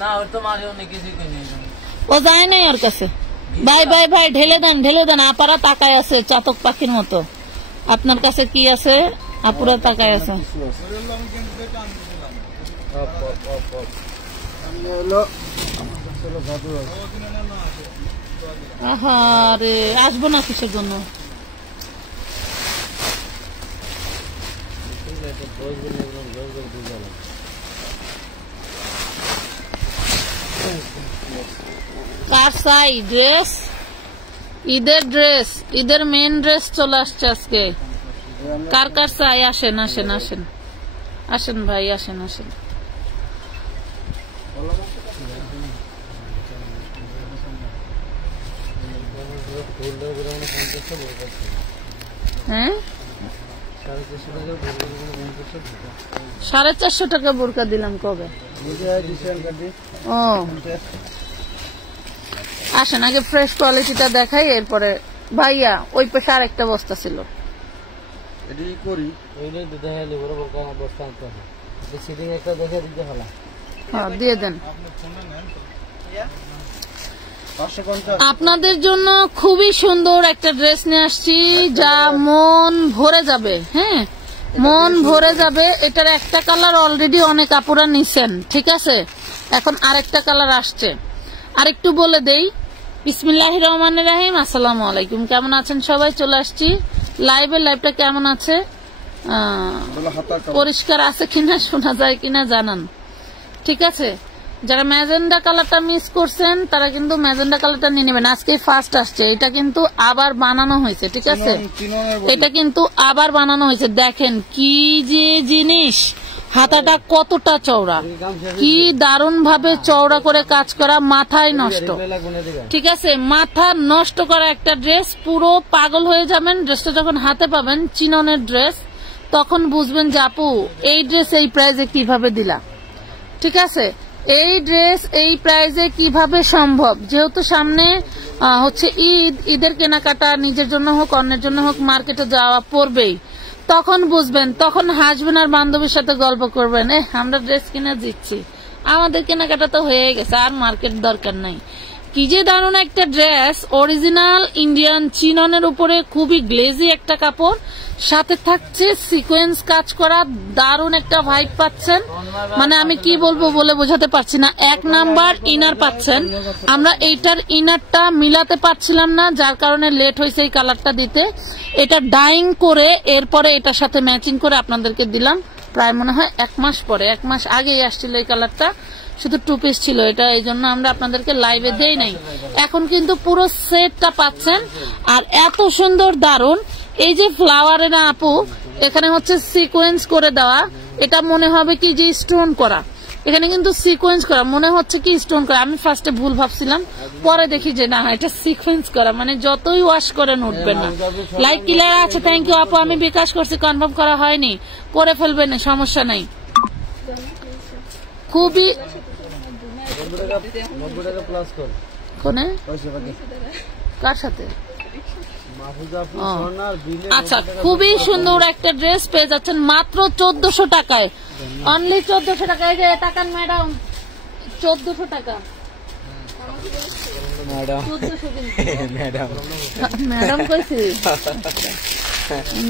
না ওর তো মাঝে অনেক কিছু কিনে ও যায় নাই ওর কাছে। ভাই ভাই ভাই ঢেলে দেন আপারা তাকায় আছে চাতক পাখির মতো। আপনার কাছে কি আছে? আপুরা তাকায় আছে। আরে আসবো না কিসের জন্য? কার চাই ড্রেস? ঈদের মেন ড্রেস চলে আসছে আজকে। কার কার চাই? আসেন ভাই, আসেন। হ্যাঁ 450 টাকা বোরকা দিলাম কবে? ও আসেন আগে ফ্রেশ কোয়ালিটিটা দেখাই, এরপরে ভাইয়া ওই পাশে আরেকটা বস্তা ছিল দিয়ে দেন। আপনাদের জন্য খুবই সুন্দর একটা ড্রেস নিয়ে আসছি যা মন ভরে যাবে। হ্যাঁ মন ভরে যাবে। এটার একটা কালার অলরেডি অনেক আপুরা নিছেন, ঠিক আছে? এখন আরেকটা কালার আসছে। আরেকটু বলে দেই, বিসমিল্লাহির রহমানির রহিম। আসসালামু আলাইকুম, কেমন আছেন সবাই? চলে আসছি লাইভটা কেমন আছে, পরিষ্কার আছে কিনা, শোনা যায় কিনা জানান, ঠিক আছে? যারা ম্যাজেন্ডা কালারটা মিস করছেন তারা কিন্তু ম্যাজেন্ডা কালারটা নিয়ে নেবেন। আজকে ফার্স্ট আসছে, এটা কিন্তু আবার বানানো হয়েছে, ঠিক আছে? এটা কিন্তু আবার বানানো হয়েছে। দেখেন কি যে জিনিস, হাতাটা কতটা চওড়া, কি দারুণ ভাবে চওড়া করে কাজ করা, মাথায় নষ্ট, ঠিক আছে? মাথা নষ্ট করা একটা ড্রেস, পুরো পাগল হয়ে যাবেন। ড্রেসটা যখন হাতে পাবেন, চিননের ড্রেস, তখন বুঝবেন যে আপু এই ড্রেস এই প্রাইজে কিভাবে দিলা, ঠিক আছে? এই ড্রেস এই প্রাইজে কিভাবে সম্ভব? যেহেতু সামনে হচ্ছে ঈদের কেনাকাটা, নিজের জন্য হোক অন্যের জন্য হোক মার্কেটে যাওয়া পড়বেই, তখন বুঝবেন, তখন হাসবেন আর বান্ধবীর সাথে গল্প করবেন, আমরা ড্রেস কিনে দিচ্ছি, আমাদের কেনাকাটা তো হয়ে গেছে, আর মার্কেট দরকার নাই। কি যে দারুণ একটা ড্রেস, অরিজিনাল ইন্ডিয়ান চিননের উপরে খুবই গ্লেজি একটা কাপড়, সাথে থাকছে সিকোয়েন্স কাজ করা, দারুণ একটা ভাইব পাচ্ছেন। মানে আমি কি বলবো বলে বোঝাতে পারছি না। 1 নাম্বার ইনার পাচ্ছেন। আমরা এইটার ইনারটা মিলাতে পারছিলাম না, যার কারণে লেট হয়েছে এই কালারটা দিতে। এটা ডাইং করে এরপরে এটার সাথে ম্যাচিং করে আপনাদেরকে দিলাম, প্রায় মনে হয় 1 মাস পরে, 1 মাস আগেই আসছিল এই কালারটা, শুধু 2 পিস ছিল এটা, এই জন্য আমরা আপনাদেরকে লাইভে দেই নাই। এখন কিন্তু পুরো সেটটা পাচ্ছেন, আর এত সুন্দর দারুণ। এই যে ফ্লাওয়ারের আপু, এখানে হচ্ছে সিকোয়েন্স করে দেওয়া, এটা মনে হবে কি যে স্টোন করা, এখানে কিন্তু সিকোয়েন্স করা, মনে হচ্ছে কি স্টোন করা। আমি ফার্স্টে ভুল ভাবছিলাম, পরে দেখি যে না এটা সিকোয়েন্স করা, মানে যতই ওয়াশ করেন উঠবেন না। লাইক ক্লিয়ার আছে? থ্যাংক ইউ আপু, আমি বিকাশ করছি, কনফার্ম করা হয়নি, করে ফেলবেন, সমস্যা নাই। খুবই কোনে কার সাথে? আচ্ছা, খুবই সুন্দর একটা ড্রেস পেয়ে যাচ্ছেন মাত্র 1400 টাকায়, অনলি 1400 টাকায়। যে টাকান ম্যাডাম, 1400 টাকা ম্যাডাম কইছি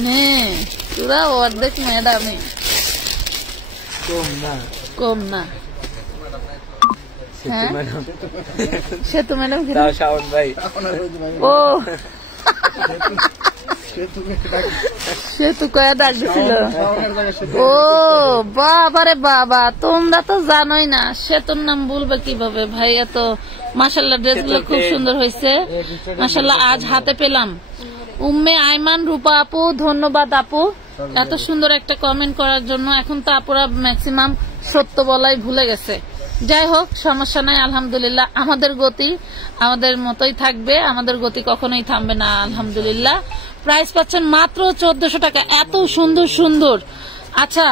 নে, তোরা অর্ধেক ম্যাডামই, কম না। সেতু ম্যাডাম ও সেতু কয়া ডাক দিছিল। ও বাবারে বাবা, তোমরা তো জানোই না সেতুর নাম বলবে কিভাবে ভাই। এত মাশাআল্লাহ, ড্রেসগুলো খুব সুন্দর হয়েছে মাশাআল্লাহ। আজ হাতে পেলাম। উম্মে আইমান রূপা আপু, ধন্যবাদ আপু এত সুন্দর একটা কমেন্ট করার জন্য। এখন তো আপুরা ম্যাক্সিমাম সত্য বলাই ভুলে গেছে। যাই হোক, সমস্যা নাই, আলহামদুলিল্লাহ। আমাদের গতি আমাদের মতোই থাকবে, আমাদের গতি কখনোই থামবে না, আলহামদুলিল্লাহ। প্রাইস পাচ্ছেন মাত্র 1400 টাকা, এত সুন্দর সুন্দর। আচ্ছা,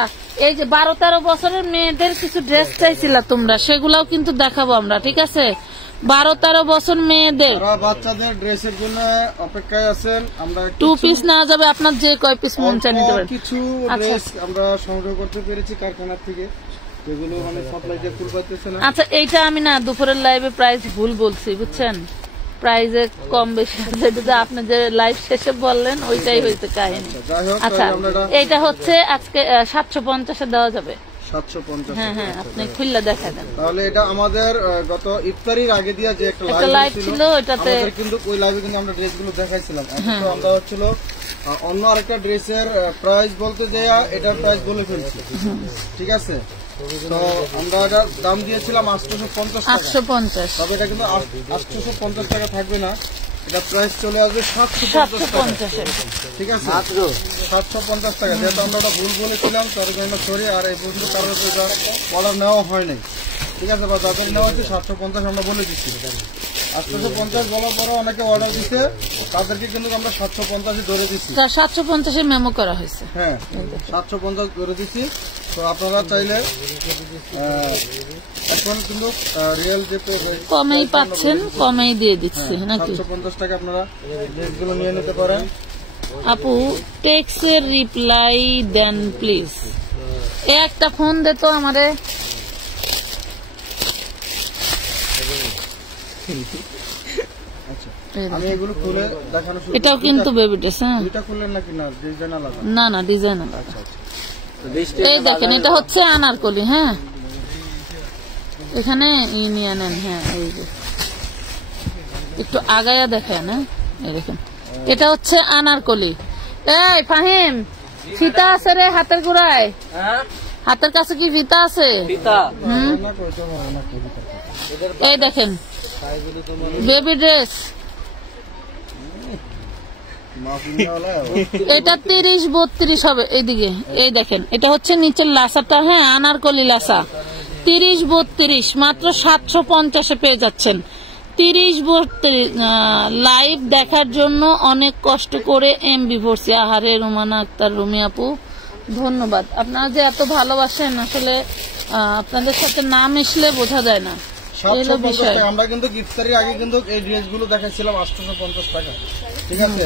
এই যে 12-13 বছরের মেয়েদের কিছু ড্রেস চাইছিল তোমরা, সেগুলাও কিন্তু দেখাবো আমরা, ঠিক আছে? 12-13 বছর মেয়েদের বাচ্চাদের ড্রেসের জন্য অপেক্ষায় আছেন। আমরা 2 পিস নেওয়া যাবে, আপনার যে কয় পিস মন চাই নিতে পারেন। কিছু ড্রেস আমরা সংগ্রহ করতে পেরেছি কারখানা থেকে, যেগুলো মানে সাপ্লাই দিয়ে ফুল পাইতেছে না। আচ্ছা এইটা আমি না দুপুরের লাইভে প্রাইস ভুল বলছি বুঝছেন, প্রাইজে কম বেশি যেটা আপনি যে লাইভ শেষে বললেন ওইটাই হয়েছে কাহিনী। যাই হোক, আচ্ছা তাহলে আমরা এইটা হচ্ছে আজকে 750 দেওয়া যাবে। 750। হ্যাঁ হ্যাঁ, আপনি খুললে দেখা দেন। তাহলে এটা আমাদের গত ইফতারির আগে দিয়া যে একটা লাইভ ছিল ওইটাতে আমাদের কিন্তু ওই লাইভে কিন্তু আমরা ড্রেসগুলো দেখাইছিলাম। এখন তো আমরা হচ্ছিল অন্য আরেকটা ড্রেসের প্রাইস বলতে যে এটার প্রাইস বলে ফেলছি, ঠিক আছে? তো আমরা এটার দাম দিয়েছিলাম 850 টাকা। 850, তবে এটা কিন্তু 850 টাকা থাকবে না, এটা প্রাইস চলে আসবে 750 টাকা, ঠিক আছে? 750 টাকা। যেহেতু আমরা ওটা ভুল বলেছিলাম তার জন্য সরি। আর এই পর্যন্ত কারোর অর্ডার নেওয়া হয় নাই, ঠিক আছে? বা যাদের নেওয়া হচ্ছে 750 আমরা বলে দিচ্ছি। 850 বলার পরে অনেকে অর্ডার দিচ্ছে, তাদেরকে কিন্তু আমরা 750 ধরে দিচ্ছি। 750 মেমো করা হয়েছে। হ্যাঁ, 750 ধরে দিচ্ছি। তো আপনারা চাইলে এখন কিন্তু রিয়েল যে কমেই পাচ্ছেন, কমেই দিয়ে দিচ্ছি নাকি? 750 টাকা আপনারা ড্রেসগুলো নিয়ে নিতে পারেন। আপু টেক্সের রিপ্লাই দেন প্লিজ। একটা ফোন দে তো আমারে। আচ্ছা, আমি এগুলো খুলে দেখানো শুরু। এটাও কিন্তু বেবি ড্রেস। হ্যাঁ, দুইটা খুললেন নাকি? না, ডিজাইন আলাদা। না না, ডিজাইন আলাদা। এই দেখেন, এটা হচ্ছে আনারকলি। হ্যাঁ, এখানে নিয়ে নেন। হ্যাঁ, এই যে একটু আগায়া দেখেন। হ্যাঁ, এই দেখেন, এটা হচ্ছে আনারকলি। এই ফাহিম, ফিতা আছে রে হাতের গোড়ায়? হাতের কাছে কি ফিতা আছে? এই দেখেন বেবি ড্রেস, এটা 30-32 হবে। এইদিকে এই দেখেন, এটা হচ্ছে নিচের লাসাটা। হ্যাঁ, আনারকলি লাসা 30-32, মাত্র 750 পেয়ে যাচ্ছেন। 30-32 লাইভ দেখার জন্য অনেক কষ্ট করে এমবি ভরছি। আহারে রুমানা আক্তার, রুমি আপু ধন্যবাদ। আপনারা যে এত ভালোবাসেন, আসলে আপনাদের সাথে না মিশলে বোঝা যায় না। আমরা কিন্তু ইফতারির আগে কিন্তু এই ড্রেসগুলো দেখাচ্ছিলাম 850 টাকা, ঠিক আছে?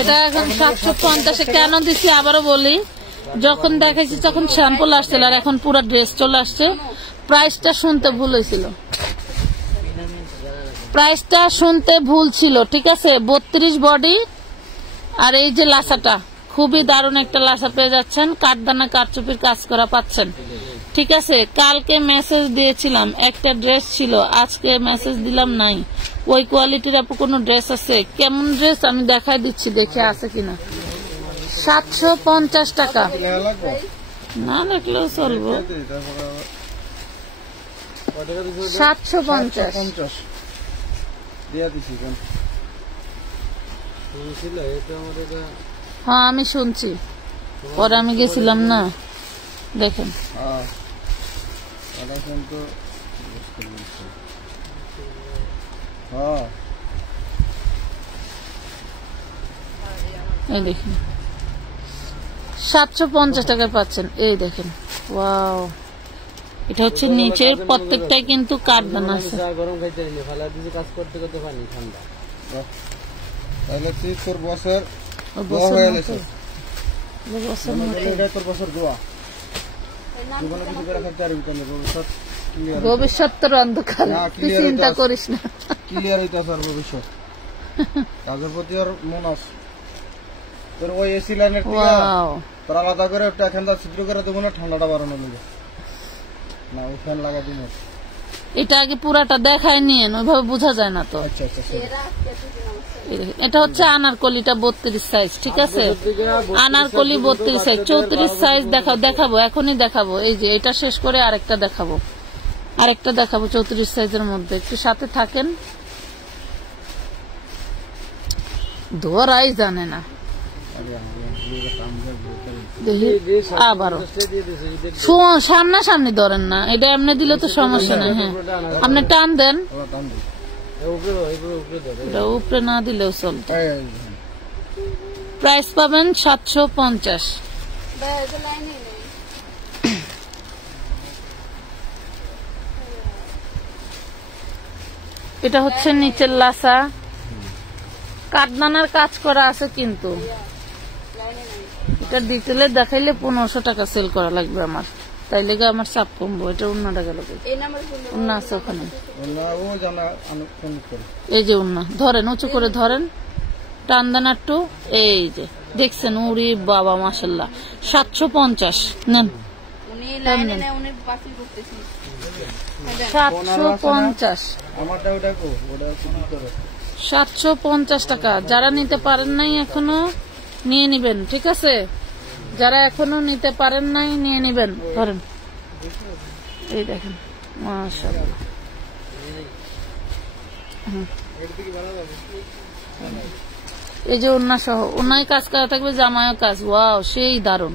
এটা এখন 750 কেন দিচ্ছি আবারও বলি, যখন দেখাইছি তখন স্যাম্পল আসছিল, আর এখন পুরো ড্রেস চলে আসছে। প্রাইসটা শুনতে ভুল হয়েছিল, প্রাইসটা শুনতে ভুল ছিল, ঠিক আছে? 32 বডি, আর এই যে লাসাটা খুবই দারুণ একটা লাসা পেয়ে যাচ্ছেন। কাঠদানা কাঠচুপির কাজ করা পাচ্ছেন, ঠিক আছে? কালকে মেসেজ দিয়েছিলাম, একটা ড্রেস ছিল, আজকে মেসেজ দিলাম নাই। ওই কোয়ালিটির আপু কোনো ড্রেস আছে? কেমন ড্রেস আমি দেখাই দিচ্ছি, দেখে আছে কিনা। 750 টাকা না রাখলেও চলবো। 750 হ্যাঁ, আমি শুনছি, পরে আমি গেছিলাম না। দেখেন এই দেখেন 750 টাকায় পাচ্ছেন। এই দেখেন, ওয়াও, এটা হচ্ছে নিচের প্রত্যেকটাই কিন্তু কাঠদানা আছে। ভবিষ্যৎ তোর অন্ধকার, তুই চিন্তা করিস না। ক্লিয়ার হইতাছে আর ভবিষ্যৎ কাজের প্রতি আর মন আছে তোর। ওই এসি লাইনের তোর আলাদা করে একটা এখানটা ছিদ্র করে দেবো না, ঠান্ডাটা বাড়ানো নেবে না, ওই ফ্যান লাগা দিন। এটা আগে পুরাটা দেখায় নিয়েন, ওইভাবে বোঝা যায় না তো। আচ্ছা আচ্ছা, এটা হচ্ছে আনারকলিটা 32 সাইজ, ঠিক আছে? আনারকলি 32 সাইজ। 34 সাইজ দেখাবো, এখনই দেখাবো। এই যে এটা শেষ করে আরেকটা দেখাবো, 34 সাইজের মধ্যে। একটু সাথে থাকেন, ধরাই জানে না। আবারও সামনাসামনি ধরেন না, এটা এমনি দিলে তো সমস্যা নেই। হ্যাঁ, আপনি টান দেন, উপরে না দিলেও চলতো। প্রাইস পাবেন 750। এটা হচ্ছে নিচের লাসা, কাঠদানার কাজ করা আছে, কিন্তু এটা ডিটেলে দেখাইলে 1500 টাকা সেল করা লাগবে আমার। তাই লেগে আমার চাপ কমবো। এটা উন্নাটা গেল, উন্না আছে ওখানে, এই যে উন্না ধরেন, উঁচু করে ধরেন, টান দেন একটু, এই যে দেখছেন, উরি বাবা মাশাল্লাহ। 750 নেন, 750, 750 টাকা। যারা নিতে পারেন নাই এখনো নিয়ে নিবেন, ঠিক আছে? যারা এখনো নিতে পারেন নাই নিয়ে নিবেন। ধরেন, এই দেখেন মাশাআল্লাহ। এই যে ওন্না সহ, ওন্নায় কাজ করা থাকবে, জামায়ও কাজ। ওয়াও, সেই দারুন,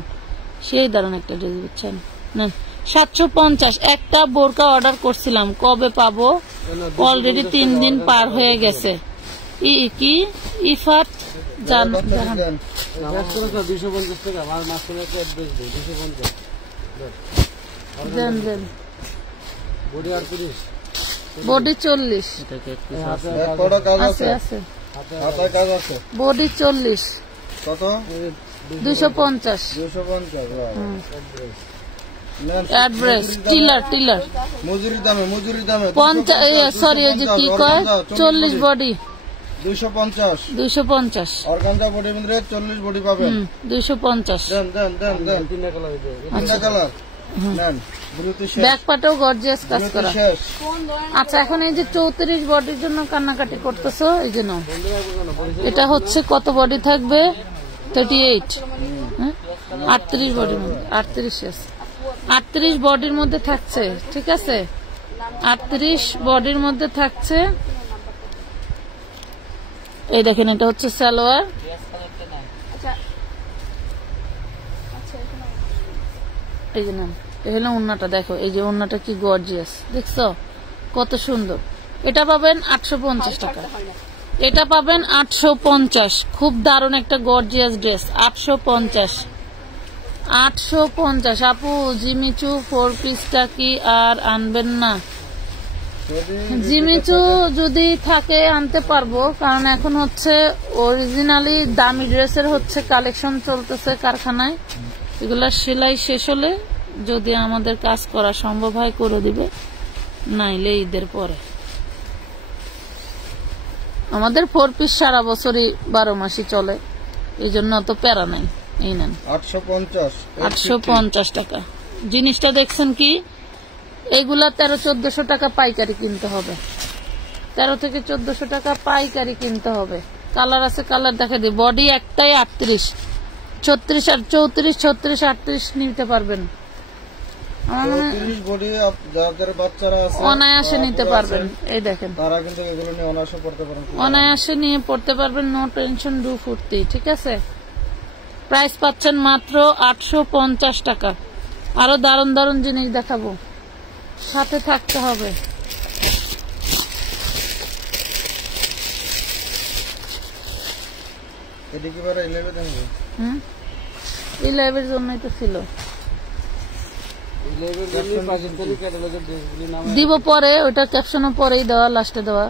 সেই দারুন একটা ড্রেস, বুঝছেন? না 750। একটা বোরকা অর্ডার করছিলাম, কবে পাবো? অলরেডি 3 দিন পার হয়ে গেছে। কি ইফাত জান বডি 40, বডি 40, কত? 250, অ্যাড্রেস টিলার, টিলার মজুরির দামে, মজুরির দামে 50, সরি এই যে কি কয় 40 বডি 250, 250 অর্গানজা বডি মধ্যে 40 বডি পাবেন। 250 দেন দেন দেন দেন, তিনটা কালার নেন। ব্যাক পাটেও গর্জিয়াস কাজ করা। আচ্ছা, এখন এই যে 34 বডির জন্য কান্নাকাটি করতেছো, এই জন্য এটা হচ্ছে কত বডি থাকবে? 38, 38 বডির মধ্যে, 38 বডির মধ্যে থাকছে, ঠিক আছে? 38 বডির মধ্যে থাকছে। এই দেখেন, এটা হচ্ছে সালোয়ার, এই যে নাম, এই হলো উন্নাটা। দেখো এই যে উন্নাটা কি গর্জিয়াস, দেখছো কত সুন্দর। এটা পাবেন 850 টাকা, এটা পাবেন 850। খুব দারুণ একটা গর্জিয়াস ড্রেস, 850, 850। আপু জিমিচু 4 পিসটা কি আর আনবেন না? জিমিচু যদি থাকে আনতে পারবো, কারণ এখন হচ্ছে অরিজিনালি দামি ড্রেসের হচ্ছে কালেকশন চলতেছে কারখানায়। এগুলা সেলাই শেষ হলে যদি আমাদের কাজ করা সম্ভব হয় করে দিবে, নাইলে ঈদের পরে। আমাদের 4 পিস সারা বছরই 12 মাসই চলে, এই জন্য অত প্যারা নাই। এই নেন 850 টাকা। জিনিসটা দেখছেন কি, এগুলা 1300-1400 টাকা পাইকারি কিনতে হবে, 13 থেকে 1400 টাকা পাইকারি কিনতে হবে। কালার আছে, কালার দেখা দিই। বডি একটাই 38, 36 আর 34, 36, 38 নিতে পারবেন, অনায়াসে নিতে পারবেন। এই দেখেন, অনায়াসে নিয়ে পড়তে পারবেন, নো টেনশন, ডু ফুর্তি, ঠিক আছে? প্রাইস পাচ্ছেন মাত্র 850 টাকা। আরো দারুন দারুন জিনিস দেখাবো, সাথে থাকতে হবে। এই লাইভের জন্যই তো ছিল, দিব পরে, ওইটা ক্যাপশনও পরেই দেওয়া, লাস্টে দেওয়া।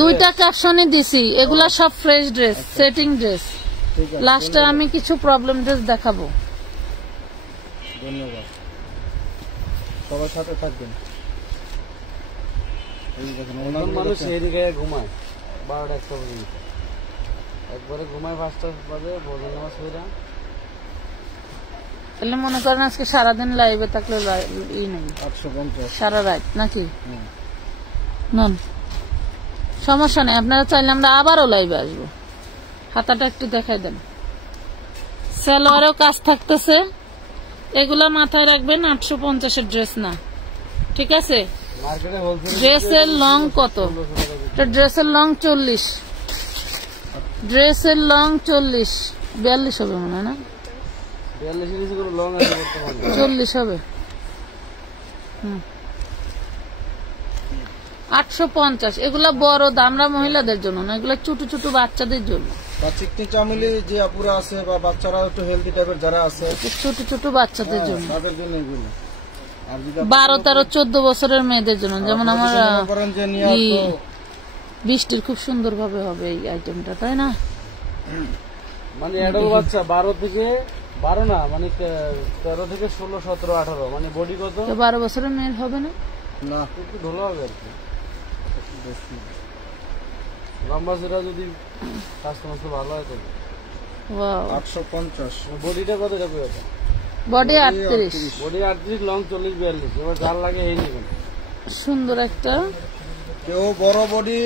দুইটা ক্যাপশনই দিছি, এগুলা সব ফ্রেশ ড্রেস, সেটিং ড্রেস। লাস্টে আমি কিছু প্রবলেম ড্রেস দেখাবো। ধন্যবাদ, সবার সাথে থাকবেন। মানুষ এদিকে ঘুমায় 12টা-1টা পর্যন্ত, একবারে ঘুমায় 5টা বাজে, ভোজন নামাজ হইরা। তাহলে মনে করেন আজকে সারাদিন লাইভে থাকলে ই নেই, 850 সারা রাত নাকি? নন, সমস্যা নেই, আপনারা চাইলে আমরা আবারও লাইভে আসবো। হাতাটা একটু দেখাই দেন। সালোয়ারেও কাজ থাকতেছে, এগুলা মাথায় রাখবেন, 850-এর ড্রেস না, ঠিক আছে? ড্রেসের লং কত? ড্রেসের লং 40, ড্রেসের লং 40, 42 হবে মনে হয় না? 40 হবে। 850। এগুলা বড় দামরা মহিলাদের জন্য না, এগুলা ছোট ছোট বাচ্চাদের জন্য। চিকনি চামিলি যে আপুরা আছে বা বাচ্চারা একটু হেলদি টাইপের যারা আছে, ছোট ছোট বাচ্চাদের জন্য, তাদের জন্য এগুলো। 12, 13, 14 বছরের মেয়েদের জন্য। যেমন আমার বৃষ্টির খুব সুন্দর ভাবে হবে এই আইটেমটা, তাই না? মানে এডাল বাচ্চা 12 থেকে 12 না মানে 13 থেকে 16, 17, 18 মানে বডি কত? তো 12 বছরের মেয়ের হবে না? না একটু ঢোলো হবে আর কি। লম্বা চূড়া যদি স্বাস্থ্য মাস্ত ভালো হয় তবে ওয়াও 850। বডিটা কত যাবে ওটা? Body 38, body 38, long 40-42। এবার যার লাগে এই নেবেন। সুন্দর একটা কেউ বড় বডি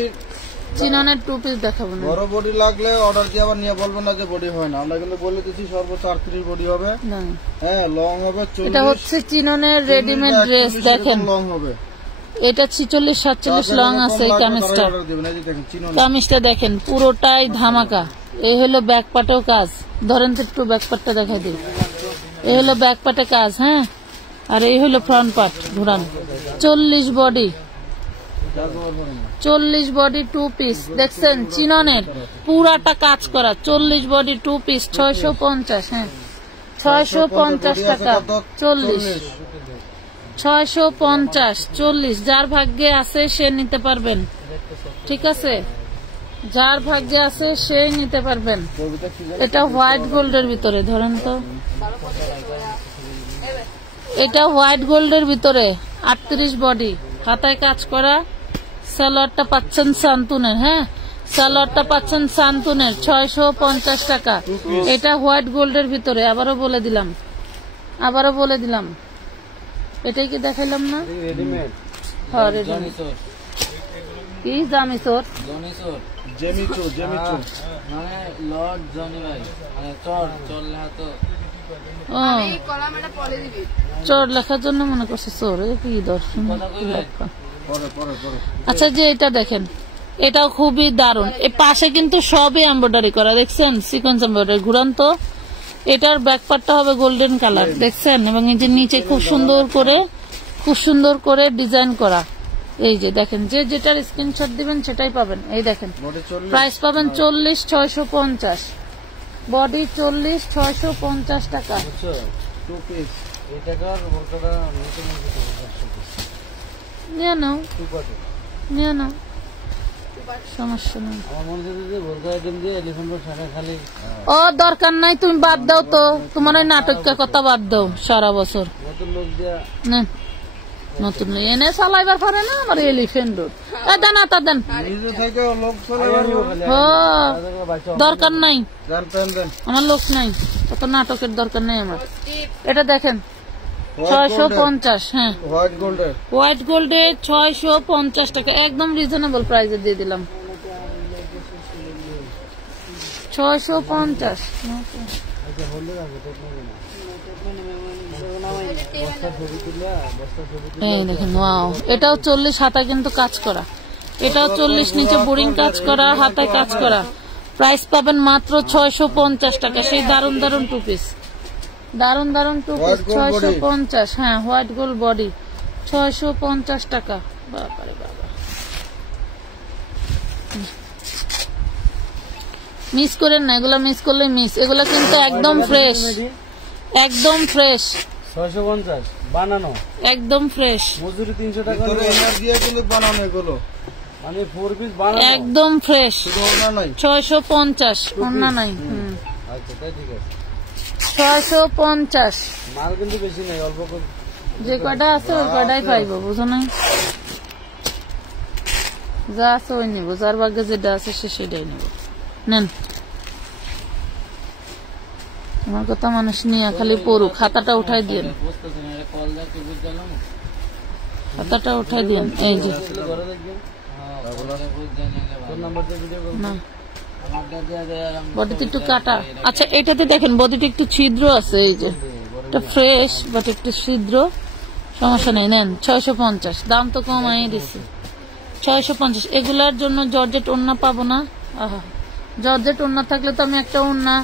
চিননের টু পিস দেখাবো না। বড় বডি লাগলে অর্ডার দিয়ে আবার নিয়ে বলবেন না যে বডি হয় না। আমরা কিন্তু বলে দিচ্ছি সর্বোচ্চ 38 বডি হবে। না, হ্যাঁ লং হবে 40। এটা হচ্ছে চিননের রেডিমেড ড্রেস। দেখেন লং হবে। এটা 46-47 লং আছে এই কামিজটা। অর্ডার দিবেন। এই যে দেখেন চিনো কামিজটা দেখেন পুরোটাই ধামাকা। এই হলো ব্যাক পাটেও কাজ। ধরেন তো একটু ব্যাক পাটটা দেখাই দিই। এই হলো ব্যাক পাটে কাজ, হ্যাঁ, আর এই হলো ফ্রন্ট পার্ট ঘুরান। 40 বডি, 40 বডি টু পিস। দেখছেন চিননের পুরাটা কাজ করা। 40 বডি টু পিস 650। হ্যাঁ 650 টাকা। 40, 650, 40। যার ভাগ্যে আছে সে নিতে পারবেন, ঠিক আছে? যার ভাগ্যে আছে সেই নিতে পারবেন। এটা হোয়াইট গোল্ডের ভিতরে, ধরেন তো, এটা হোয়াইট গোল্ডের ভিতরে 38 বডি, হাতায় কাজ করা। সালোয়ারটা পাচ্ছেন সান্তুনের, হ্যাঁ সালোয়ারটা পাচ্ছেন সান্তুনের 650 টাকা। এটা হোয়াইট গোল্ডের ভিতরে। আবারও বলে দিলাম, এটাই কি দেখাইলাম না? রেডিমেড। হ্যাঁ রেডিমেড। কি জামিসোর? জেমিচু মানে লর্ড জনি ভাই মানে চর লেখা তো। ও চোর লেখার জন্য মনে করছে চোর। কি দর্শন। আচ্ছা যে এটা দেখেন, এটাও খুবই দারুণ। এর পাশে কিন্তু সবই এমব্রয়ডারি করা, দেখছেন সিকোয়েন্স এমব্রয়ডারি। ঘুরান তো। এটার ব্যাক পার্টটা হবে গোল্ডেন কালার, দেখছেন, এবং এই যে নিচে খুব সুন্দর করে ডিজাইন করা। এই যে দেখেন, যে যেটার স্ক্রিনশট দিবেন সেটাই পাবেন। এই দেখেন প্রাইস পাবেন 40, 650। বডি 40, 650 টাকা। টু পিস এই টাকার বোরকাটা নিচে নিয়ে নাও, টু পাটে। নিয়ে নাও, সমস্যা নেই। আমার মনে হচ্ছে যে বোরকা আইটেম দিয়ে এলিফ্যান্ট রোড শাখা খালি। ও দরকার নাই, তুমি বাদ দাও তো। তোমার ওই নাটকের কথা বাদ দাও সারা বছর। নতুন লোক দিয়া নেন নতুন এনে চালাইবার পারে না আমার এলিফ্যান্ট রোড। দেন আতা দেন। নিজে থেকে লোক চলে দরকার নাই, দেন আমার লোক নাই, কত নাটকের দরকার নেই আমার। এটা দেখেন 650। হ্যাঁ হোয়াইট গোল্ডের হোয়াইট গোল্ডে 650 টাকা। একদম রিজনেবল প্রাইসে দিয়ে দিলাম। 650। এই দেখেন ওয়াও, এটাও 40, হাতায় কিন্তু কাজ করা। এটাও 40, নিচে বোরিং কাজ করা, হাতায় কাজ করা। প্রাইস পাবেন মাত্র 650 টাকা। সেই দারুন টু পিস, দারুন টু পিস 650। হ্যাঁ হোয়াইট গোল্ড বডি 650 টাকা। বাবারে বাবা, মিস করেন না, এগুলা মিস করলে মিস। এগুলা কিন্তু একদম ফ্রেশ, 650 বানানো, একদম ফ্রেশ। মজুরি 300 টাকা দিয়ে কিন্তু বানানো এগুলো, মানে 4 পিস বানানো একদম ফ্রেশ। শুধু ওনা নাই 650 অন্য নাই। আচ্ছা তাই ঠিক আছে। 650 মাল কিন্তু বেশি নাই, অল্প করে যে কয়টা আছে ওই কয়টাই পাইব, বুঝো নাই? যা আছে ওই নিব, যার ভাগ্যে যেটা আছে সে সেটাই নিব। নেন, আমার কথা মানুষ নিয়ে খালি পড়ুক। খাতাটা উঠাই দিন, খাতাটা উঠাই দিন। এই যে না বডিতে একটু কাটা। আচ্ছা এটাতে দেখেন বডিতে একটু ছিদ্র আছে। এই যে এটা ফ্রেশ বাট একটু ছিদ্র, সমস্যা নেই। নেন 650, দাম তো কমাই দিচ্ছে 650। এগুলার জন্য জর্জেট ওড়না পাবো না। আহা, জর্জেট ওড়না থাকলে তো আমি একটা ওড়না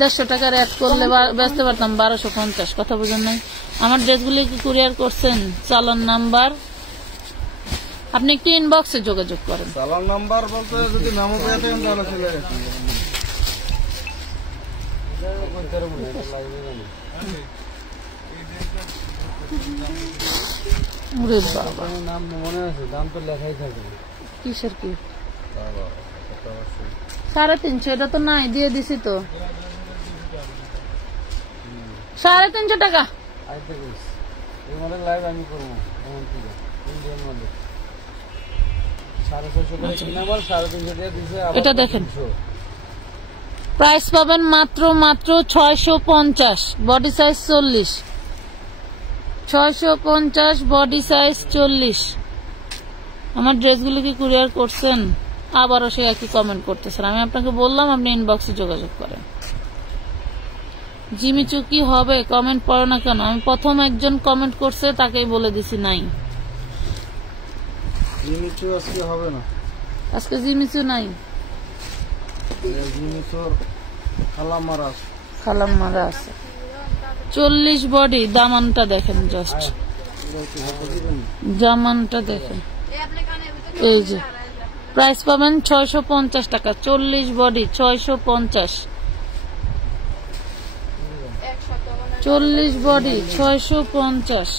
150 টাকার অ্যাড করলে বেচতে পারতাম 1250। কথা বুঝেন নাই? আমার ড্রেসগুলি কি কুরিয়ার করছেন? চালান নাম্বার আপনি একটু ইনবক্সে যোগাযোগ করেন। চালান নাম্বার বলতে যদি নামও পেয়ে থাকেন তাহলে চলে গেছে। ওরে বাবা, নাম মনে আছে, দাম তো লেখাই থাকে। কিসের কি 350? এটা তো নাই, দিয়ে দিছি তো। 350 টাকা। আরেকটা কইস এই মডেল লাইভ আমি করবো এমন কি ইন্ডিয়ান মডেল 650 করে কিনা মাল 350 টাকা দিছে। এটা দেখেন প্রাইস পাবেন মাত্র 650, বডি সাইজ 40, 650 বডি সাইজ 40। আমার ড্রেসগুলো কি কুরিয়ার করছেন? আবারও সে একই কমেন্ট করতেছেন। আমি আপনাকে বললাম আপনি ইনবক্সে যোগাযোগ করেন। জিমি চু কি হবে? কমেন্ট পড়ো না কেন? আমি প্রথম একজন কমেন্ট করছে তাকেই বলে দিছি নাই। জিমিচু আজকে হবে না, আজকে জিমিচু নাই, জিমিচুর খালাম মারা আছে। খালাম মারা আছে। 40 বডি। দামানটা দেখেন, জাস্ট জামানটা দেখেন। এই যে প্রাইস পাবেন 650 টাকা। 40 বডি 650, 40 বডি 650,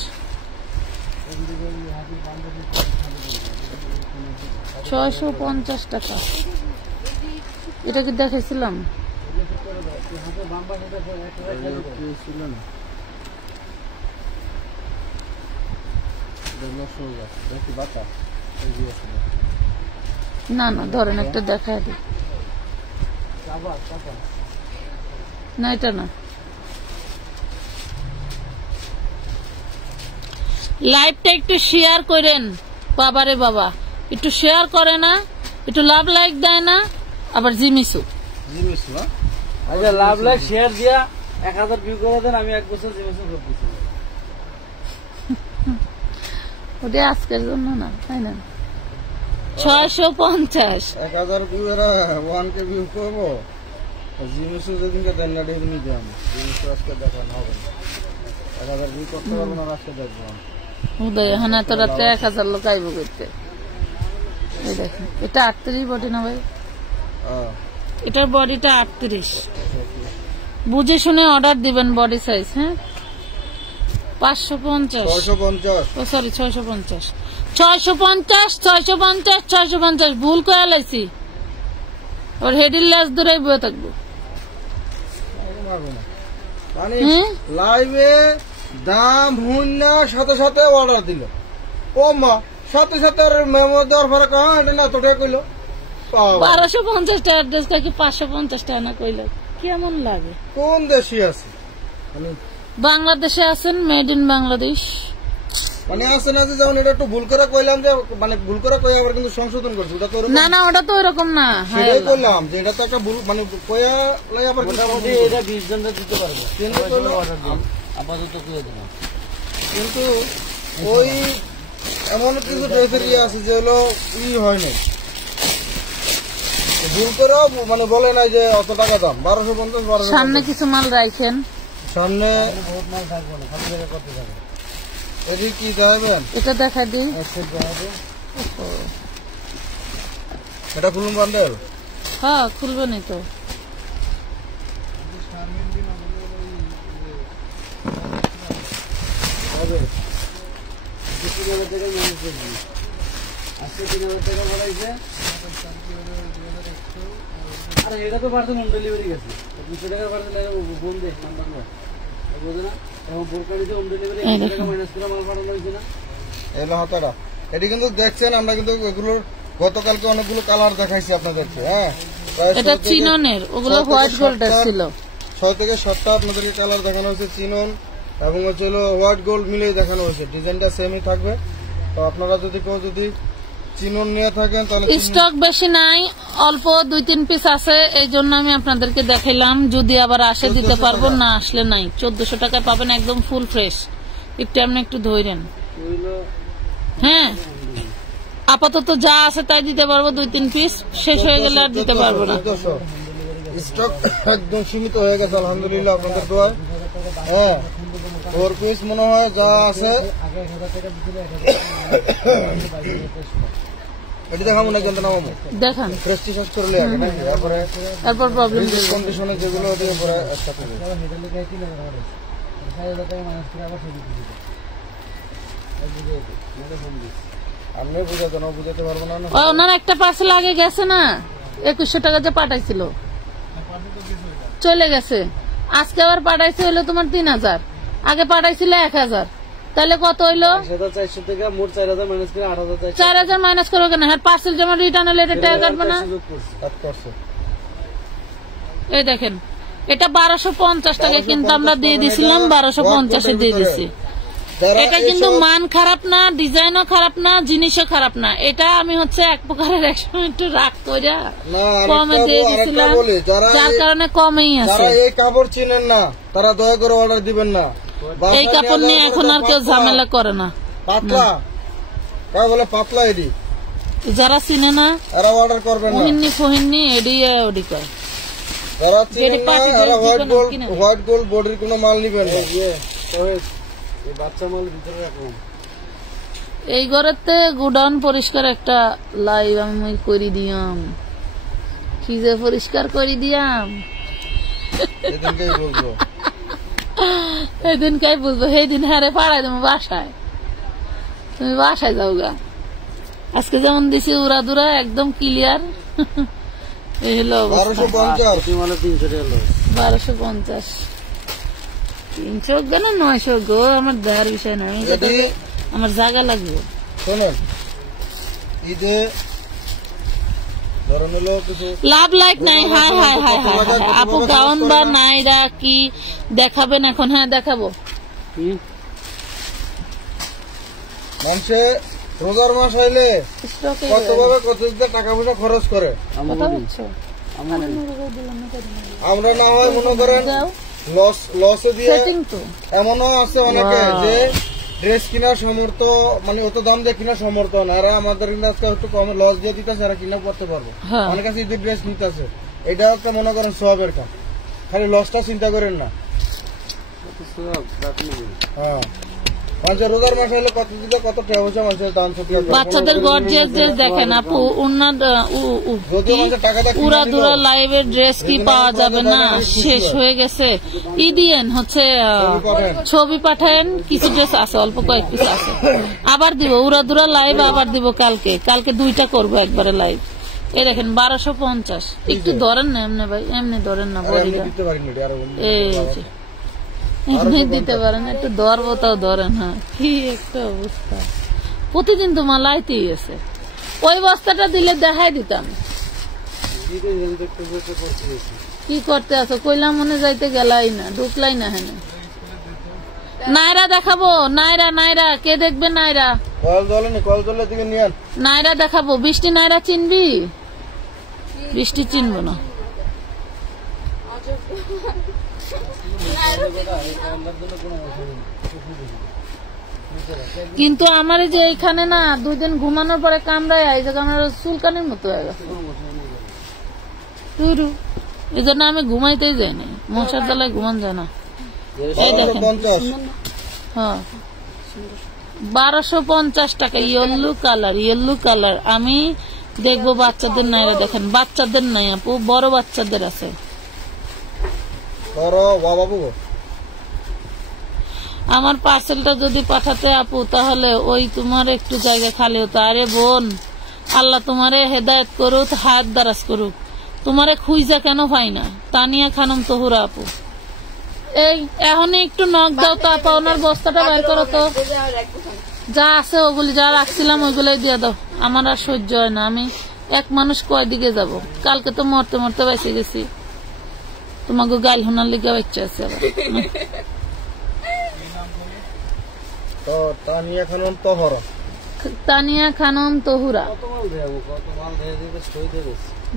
650 টাকা। এটা কি দেখাইছিলাম? না না, ধরেন একটা দেখায় দিই। না এটা না। লাইভটা একটু শেয়ার করেন বাবারে বাবা, একটু শেয়ার করে না, একটু লাভ লাইক দেয় না। আবার জিমিসু আচ্ছা লাভ লাইক শেয়ার দিয়া 1000 ভিউ করে দেন, আমি 1 বছর জিমিসু করতেছি। ওটা আজকের জন্য না, তাই না? 650 1000 ভিউ এরা 1K ভিউ করবো। জিমিসু যেদিনকে দেন না সেদিনই দেন। জিমিসু আজকে দেখানো হবে না, 1000 ভিউ করতে পারবো না, আজকে দেখবো। উদয় হানা তো রাতে 1000 লোক আইব করতে। এই দেখেন এটা 38 বডি না ভাই? এটার বডিটা 38। বুঝে শুনে অর্ডার দিবেন বডি সাইজ। হ্যাঁ 550, 650, ও সরি 650, 650, 650, 650 ভুল করে লাইছি। আর হেডির লেস ধরে বয়ে থাকবো। মানে লাইভে দাম হুন্না সাথে সাথে অর্ডার দিল। ও মা, সাথে সাথে আর মেমো দেওয়ার পরে কাহা এটা না তো টাকা কইলো 1250 টাকা ড্রেস কি 550 টাকা না কইলো? কেমন লাগে? কোন দেশে আছে? মানে বাংলাদেশে আছেন, মেড ইন বাংলাদেশ। মানে আছে না যে যেমন এটা একটু ভুল করে কইলাম যে মানে ভুল করে কই আবার কিন্তু সংশোধন করছি। ওটা তো না না, ওটা তো এরকম না। সেটাই কইলাম যে এটা তো একটা ভুল মানে কইয়া লাই আবার মোটামুটি এটা 20 জনকে দিতে পারবো আপাতত করে দিলাম। কিন্তু ওই এমন কিছু ড্রেসের ইয়ে আছে যে হলো হয় নাই, ভুল করেও মানে বলে নাই যে অত টাকা দাম 1250, 1250। সামনে কিছু মাল রাখেন, সামনে বহুত মাল থাকবো না, খালি জায়গা করতে থাকবো। এদিকে কি দেখাবেন? এটা দেখা দিই। এটা খুলুন বান্ডেল। হ্যাঁ খুলবেনই তো। হবে 3000 টাকা ম্যানেজ করবি। আজকে 3000 টাকা বাড়াইছে। আরে এটা তো পার্সেল হোম ডেলিভারি গেছে। 200 টাকা পার্সেল ফোন দে নাম্বার না বুঝে না। এখন বোরকারিতে হোম ডেলিভারি 100 টাকা মাইনাস করে মাল পাঠানো হয়েছে না। এলো হাতাটা। এটি কিন্তু দেখছেন আমরা কিন্তু এগুলোর গতকালকে অনেকগুলো কালার দেখাইছি আপনাদেরকে। হ্যাঁ এটা চিননের, ওগুলো হোয়াইট গোল্ডের ছিল। 6 থেকে 7টা আপনাদেরকে কালার দেখানো হয়েছে, চিনন এবং হচ্ছে হোয়াইট গোল্ড মিলিয়ে দেখানো হয়েছে। ডিজাইনটা সেমই থাকবে। তো আপনারা যদি কেউ যদি চিনন নিয়ে থাকেন তাহলে স্টক বেশি নাই, অল্প 2-3 পিস আছে, এই জন্য আমি আপনাদেরকে দেখাইলাম। যদি আবার আসে দিতে পারবো, না আসলে নাই। 1400 টাকায় পাবেন একদম ফুল ফ্রেশ। একটু আপনি একটু ধরেন। হ্যাঁ আপাতত যা আছে তাই দিতে পারবো, 2-3 পিস। শেষ হয়ে গেলে আর দিতে পারবো না। স্টক একদম সীমিত হয়ে গেছে আলহামদুলিল্লাহ আপনাদের দোয়ায়। হ্যাঁ 4 পিস মনে হয় যা আছে। এটি দেখাবো না কিন্তু নামাবো, দেখান ফ্রেশটি শেষ করলে আগে নাকি, তারপর প্রবলেম কন্ডিশনে যেগুলো দিয়ে পরে একসাথে আমি বুঝাতে না, বুঝাতে পারবো না। ওনার একটা পার্সেল আগে গেছে না, 2100 টাকা যে পাঠাইছিল চলে গেছে। আজকে আবার পাঠাইছে হইলো তোমার 3000, আগে পাঠাইছিল 1000, তাহলে কত হইলো? 400 থেকে মোট 4000 মাইনাস করে 8000। 4000 মাইনাস করো কেন? হ্যাঁ, পার্সেল যেমন রিটার্ন হলে এটা টাকা কাটবে না? এই দেখেন, এটা 1250 টাকা কিন্তু আমরা দিয়ে দিছিলাম, 1250 দিয়ে দিছি। এটা কিন্তু মান খারাপ না, ডিজাইনও খারাপ না, জিনিসও খারাপ না। এটা আমি হচ্ছে এক প্রকারের একসময় একটু রাগ করে কমে দিয়ে দিছিলাম, যার কারণে কমেই আছে। এই কাপড় চিনেন না তারা দয়া করে অর্ডার দিবেন না। এই কাপড় নিয়ে এখন আর কেউ ঝামেলা করে না। পাতলা বলে পাতলা, এডি যারা চিনে না এরা অর্ডার করবেন না। ফহিননি এডি ওডি কয়, যারা চিনেন না এরা হোয়াইট গোল্ড বডির কোনো মাল নিবেন না। এই বাচ্চা মাল ভিতরে রাখুন। এই ঘরেতে গোডাউন পরিষ্কার একটা লাইভ আমি করে দিয়াম, কি যে পরিষ্কার করে দিয়াম, সেদিনকাই বুঝবো। সেইদিন হারে পাড়াই দেবো বাসায়, তুমি বাসায় যাও গা। আজকে যেমন দিছি উড়া দুরা একদম ক্লিয়ার। এই হলো 1250, 300 গেল 900 গো, আমার দেওয়ার বিষয় নয়, আমার জায়গা লাগবে। শোনেন, ঈদে লাভ লাইক নাই। হাই হাই হাই হাই আপু, গাউন বা নাইরা কি দেখাবেন এখন? হ্যাঁ দেখাবো। মানুষে রোজার মাস হইলে কতভাবে কত টাকা পয়সা খরচ করে, আমরা না হয় মনে করেন লসে দিয়ে। এমনও আছে অনেকে যে ড্রেস কেনার সামর্থ্য, মানে অত দাম দিয়ে কেনার সামর্থ্য না, এরা আমাদের একটু কমে লস দিয়ে দিতেছে, এরা কিনা করতে পারবো। অনেক কাছে ঈদের ড্রেস নিতেছে, এটা একটা মনে করেন সবের কাজ, খালি লসটা চিন্তা করেন না। হ্যাঁ, মানুষের রোজার মাস হলে কত দিতে কত পয়সা মানুষের দাম। বাচ্চাদের গর্জিয়াস ড্রেস দেখেন আপু, উড়া দুরা লাইভের ড্রেস কি পাওয়া যাবে না? শেষ হয়ে গেছে। ইদিয়েন হচ্ছে ছবি পাঠায়েন, কিছু ড্রেস আছে, অল্প কয়েক পিস আছে, আবার দিব। উড়া দুরা লাইভ আবার দিব কালকে 2টা করবো একবারে লাইভ। এই দেখেন 1250, একটু ধরেন না এমনি ভাই, এমনি ধরেন না বডিটা, এমনি দিতে পারেন, একটু ধরবো তাও ধরেন। হ্যাঁ, কি একটা অবস্থা, প্রতিদিন তো মাল আইতেই আছে। ওই বস্তাটা দিলে দেখাই দিতাম। কি করতে আছো? কইলাম মনে যাইতে গেলাই না, ঢুকলাই না। হ্যাঁ, নাইরা দেখাবো, নাইরা নাইরা কে দেখবে? নাইরা নাইরা দেখাবো। বৃষ্টি নাইরা চিনবি? বৃষ্টি চিনবো না। কিন্তু আমার যে এইখানে না 2 দিন ঘুমানোর পরে কামড়ায়, এই জায়গা আমার চুলকানির মতো হয়ে গেছে, এই জন্য আমি ঘুমাইতেই যাই না, মশার জ্বালায় ঘুমান যায় না। এই দেখেন, হ্যাঁ 1250 টাকা, ইয়েলো কালার। আমি দেখবো বাচ্চাদের নাইরা, দেখেন বাচ্চাদের নাই আপু, বড় বাচ্চাদের আছে। আমার পার্সেলটা যদি পাঠাতে আপু, তাহলে ওই তোমার একটু জায়গা খালি হতো। আরে বোন, আল্লাহ তোমারে হেদায়েত করুক, হাত দারাজ করুক। তোমারে খুঁজা কেন পাই না? তানিয়া খানম তহুরা আপু, এই এখন একটু নখ দাও তো আপা, ওনার বস্তাটা বের করো তো, যা আছে ওগুলি, যা রাখছিলাম ওইগুলাই দিয়ে দাও। আমার আর সহ্য হয় না, আমি এক মানুষ কয় দিকে যাব? কালকে তো মরতে মরতে বেঁচে গেছি, তোমাকে গাল শোনার লিগে বাচ্চা আছে আবার। তানিয়া খানম তহুরা,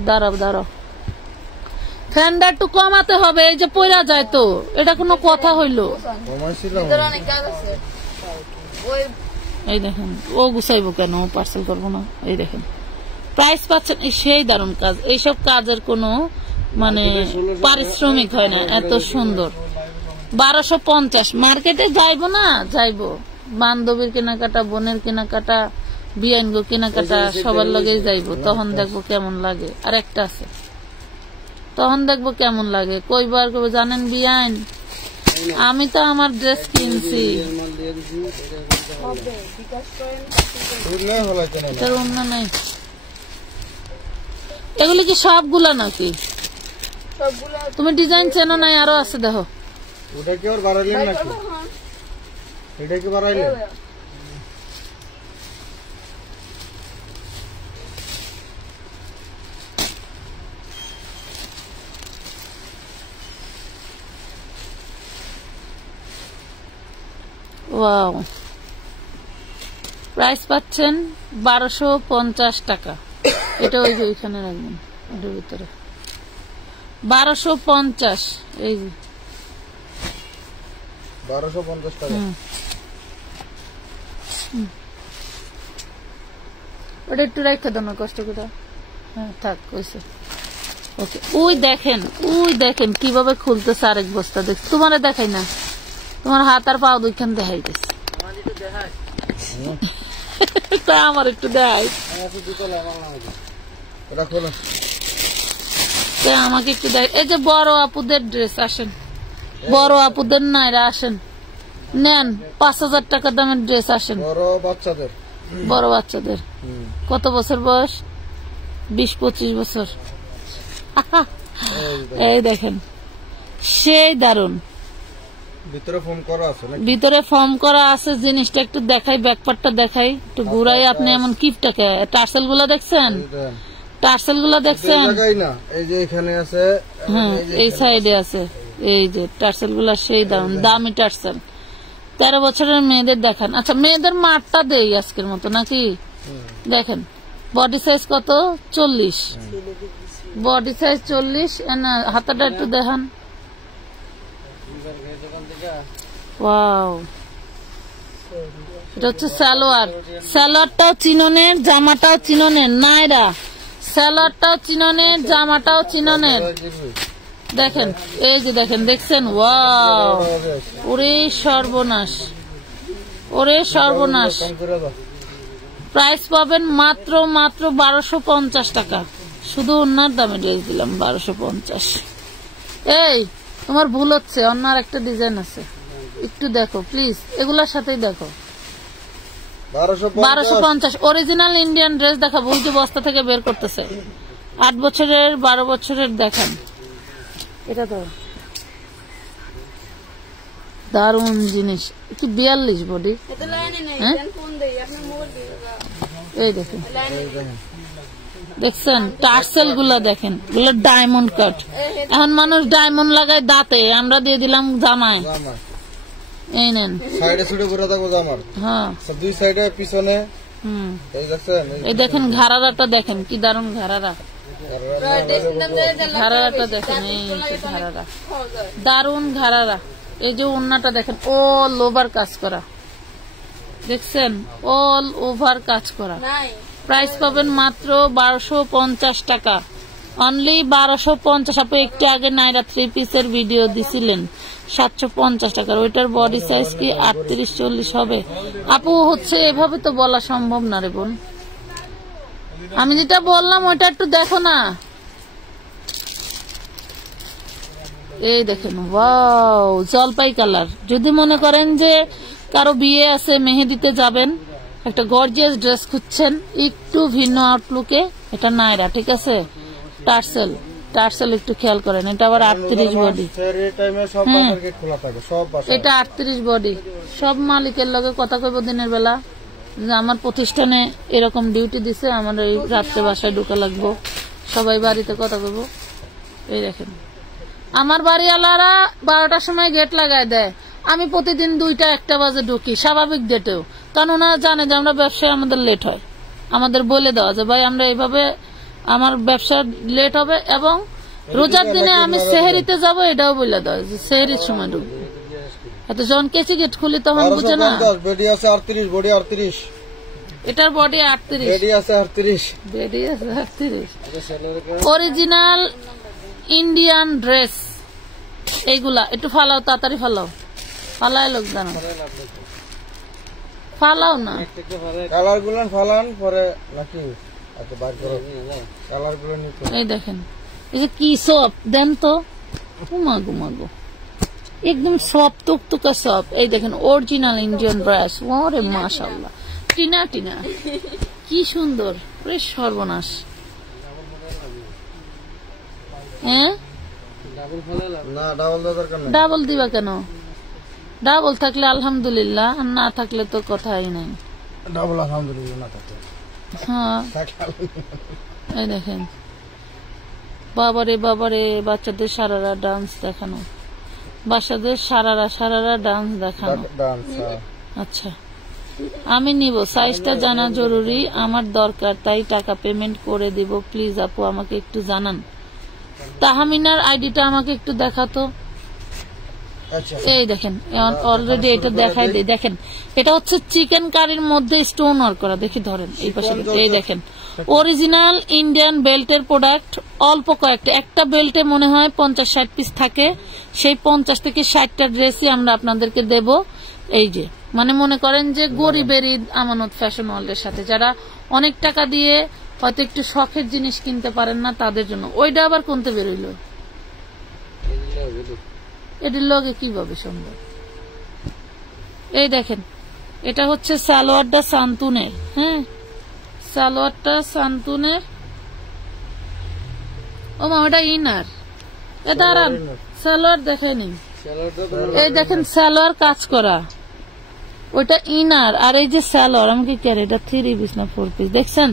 দাঁড়াও ফ্যানটা একটু কমাতে হবে, এই যে পয়রা যায় তো, এটা কোনো কথা হইল? এই দেখেন, ও গুছাইবো কেন, পার্সেল করবো না। এই দেখেন প্রাইস পাচ্ছেন, সেই দারুণ কাজ। এইসব কাজের কোনো মানে পারিশ্রমিক হয় না, এত সুন্দর। 1250 মার্কেটে যাইবো না, যাইবো বান্ধবীর কেনাকাটা, বোনের কেনাকাটা, বিয়ানগো কেনাকাটা, সবার লগে যাইবো, তখন দেখবো কেমন লাগে। আর একটা আছে, তখন দেখবো কেমন লাগে। কইবার কবে জানেন বিয়ান, আমি তো আমার ড্রেস কিনছি, অন্য নাই। এগুলি কি সবগুলা নাকি? তুমি ডিজাইন চেনো নাই, আরো আছে দেখো। ওটা কি আর বাড়াইলেন নাকি? এটা কি বাড়াইলেন? ওয়াও, প্রাইস পাচ্ছেন 1250 টাকা। এটা ওই যে ওইখানে রাখবেন, ওটার ভিতরে 1250। এই যে 1250 টাকা। ওটা একটু রেখে দাও না, কষ্ট করে। হ্যাঁ থাক, কইছে। ওকে, ওই দেখেন কিভাবে খুলতেছে আরেক বস্তা। দেখ, তোমারে দেখাই না, তোমার হাত আর পাও দুইখান দেখাইতেছে। তা আমার একটু দেয়, আমাকে একটু দেয়। এই যে বড় আপুদের ড্রেস, আসেন বড় আপুদের নাইরা, আসেন নেন। 5000 টাকা দামের ড্রেস, আসেন বড় বাচ্চাদের। কত বছর বয়স? 20-25 বছর। এই দেখেন, সেই দারুন। ভিতরে ফর্ম করা আছে। জিনিসটা একটু দেখাই, ব্যাকপার্টটা দেখাই, একটু ঘুরাই। আপনি এমন কিপটাকে টার্সেল গুলো দেখছেন? টার্সেল গুলো দেখছেন? হ্যাঁ, এই সাইডে আছে। এই যে টার্সেল গুলা সেই দারুন, দামি টার্সেল। 13 বছরের মেয়েদের দেখান। আচ্ছা, মেয়েদের মাঠটা দেই আজকের মতো নাকি? দেখেন বডি সাইজ কত? 40। Body size 40। হাতাটা একটু দেখান। ওয়াও, এটা হচ্ছে সালোয়ার। সালোয়ারটাও চিননের, জামাটাও চিননের। নাইরা সালোয়ারটাও চিননের, জামাটাও চিননের। দেখেন, এই যে দেখেন, দেখছেন? ওয়াও, ওরে সর্বনাশ, ওরে সর্বনাশ। প্রাইস পাবেন মাত্র 1250 টাকা। শুধু ওনার দামে ড্রেস দিলাম 1250। এই তোমার ভুল হচ্ছে, অন্য আর একটা ডিজাইন আছে, একটু দেখো প্লিজ, এগুলার সাথেই দেখো। 1250 অরিজিনাল ইন্ডিয়ান ড্রেস দেখাবো। ওই যে বস্তা থেকে বের করতেছে। 8 বছরের 12 বছরের দেখান। এটা তো দারুন জিনিস। একটু 42 বডি। এই দেখেন, দেখছেন টার্সেল গুলা? দেখেন, এগুলো ডায়মন্ড কাট। এখন মানুষ ডায়মন্ড লাগায় দাঁতে, আমরা দিয়ে দিলাম জামায়। এই নেন, হ্যাঁ দুই সাইডে পিছনে। এই দেখেন ঘাড়ারাটা, দেখেন কি দারুন ঘাড়ারা। ঘাড়ারাটা দেখেন, এই ঘাড়ারা দারুন ঘাড়ারা। এই যে ওন্নাটা দেখেন, অল ওভার কাজ করা। দেখছেন, অল ওভার কাজ করা। প্রাইস পাবেন মাত্র 1250 টাকা। অনলি 1250। আপনি একটু আগে নাইরা 3 পিসের ভিডিও দিছিলেন 750 টাকার। ওইটার বডি সাইজ কি 38-40 হবে? আপু হচ্ছে এভাবে তো বলা সম্ভব না রে বোন। আমি যেটা বললাম ওইটা একটু দেখো না। এই দেখেন, ওয়াও, জলপাই কালার। যদি মনে করেন যে কারো বিয়ে আছে, মেহেদিতে যাবেন, একটা গর্জিয়াস ড্রেস খুঁজছেন একটু ভিন্ন আউটলুকে, এটা নাইরা। ঠিক আছে, টার্সেল, টার্সেল একটু খেয়াল করেন। এটা আবার 38 বডি। এটা 38 বডি। সব মালিকের লগে কথা কইব দিনের বেলা, যে আমার প্রতিষ্ঠানে এরকম ডিউটি দিছে, আমার এই রাত্রে বাসায় ঢুকা লাগবো, সবাই বাড়িতে কথা কইব। এই দেখেন, আমার বাড়িওয়ালারা 12টার সময় গেট লাগায় দেয়। আমি প্রতিদিন 2টা-1টা বাজে ঢুকি, স্বাভাবিক ডেটেও। কারণ ওনারা জানে যে আমরা ব্যবসায় আমাদের লেট হয়। আমাদের বলে দেওয়া যে ভাই আমরা এইভাবে আমার ব্যবসা লেট হবে, এবং রোজার দিনে আমি সেহেরিতে যাব, এটাও বলে দেওয়া যে সেহেরির সময় ঢুকবো। এত যখন কেচি গেট খুলি তখন বুঝে না। এটার বডি 38। অরিজিনাল ইন্ডিয়ান ড্রেস এইগুলা। একটু ফালাও, তাড়াতাড়ি ফালাও, ফালায় লোক জানো, ফালাও না। কালার গুলো ফালান পরে নাকি? এই দেখেন, এই যে কি সব দেন তো, মাগো মাগো, একদম সব টুকটুকা সব। এই দেখেন অরিজিনাল ইন্ডিয়ান ড্রেস। ওরে মাশাআল্লাহ, টিনা টিনা কি সুন্দর, সর্বনাশ। হ্যাঁ ডাবল ফলে লাভ না ডাবল দেওয়ার দরকার নেই। ডাবল দিবা কেন? ডাবল থাকলে আলহামদুলিল্লাহ, আর না থাকলে তো কথাই নাই। ডাবল আলহামদুলিল্লাহ না থাকে। হ্যাঁ এই দেখেন, বাবারে বাবারে, বাচ্চাদের সারারা ডান্স দেখানো, বাচ্চাদের সারারা ডান্স দেখানো। ডান্স। আচ্ছা, আমি নিব, সাইজটা জানা জরুরি, আমার দরকার, তাই টাকা পেমেন্ট করে দিব, প্লিজ আপু আমাকে একটু জানান। তাহমিনার আইডিটা আমাকে একটু দেখাতো। আচ্ছা এই দেখেন, অলরেডি এটা দেখাই দিই। দেখেন, এটা হচ্ছে চিকেন কারির মধ্যে স্টোন ওয়ার্ক করা। দেখি ধরেন এই পাশে, এই দেখেন অরিজিনাল ইন্ডিয়ান বেল্টের প্রোডাক্ট। অল্প কয়েকটা, একটা বেল্টে মনে হয় 50-60 পিস থাকে। সেই 50 থেকে 60টা ড্রেসই আমরা আপনাদেরকে দেব। এই যে মানে মনে করেন যে গরিবের ঈদ আমানত ফ্যাশন ওয়ার্ল্ডের সাথে, যারা অনেক টাকা দিয়ে হয়তো একটু শখের জিনিস কিনতে পারেন না, তাদের জন্য। ওইটা আবার কোনতে বেরোইলো? এটির লগে কিভাবে সম্ভব? এই দেখেন, এটা হচ্ছে সালোয়ারটা সান্তুনের। হ্যাঁ, সালোয়ারটা সান্তুনের। ও মা, ওটা ইনার। এ দাঁড়ান, সালোয়ার দেখায়নি। এই দেখেন সালোয়ার কাজ করা, ওইটা ইনার। আর এই যে সালোয়ার, আমাকে কি আর এটা 3 পিস না 4 পিস? দেখছেন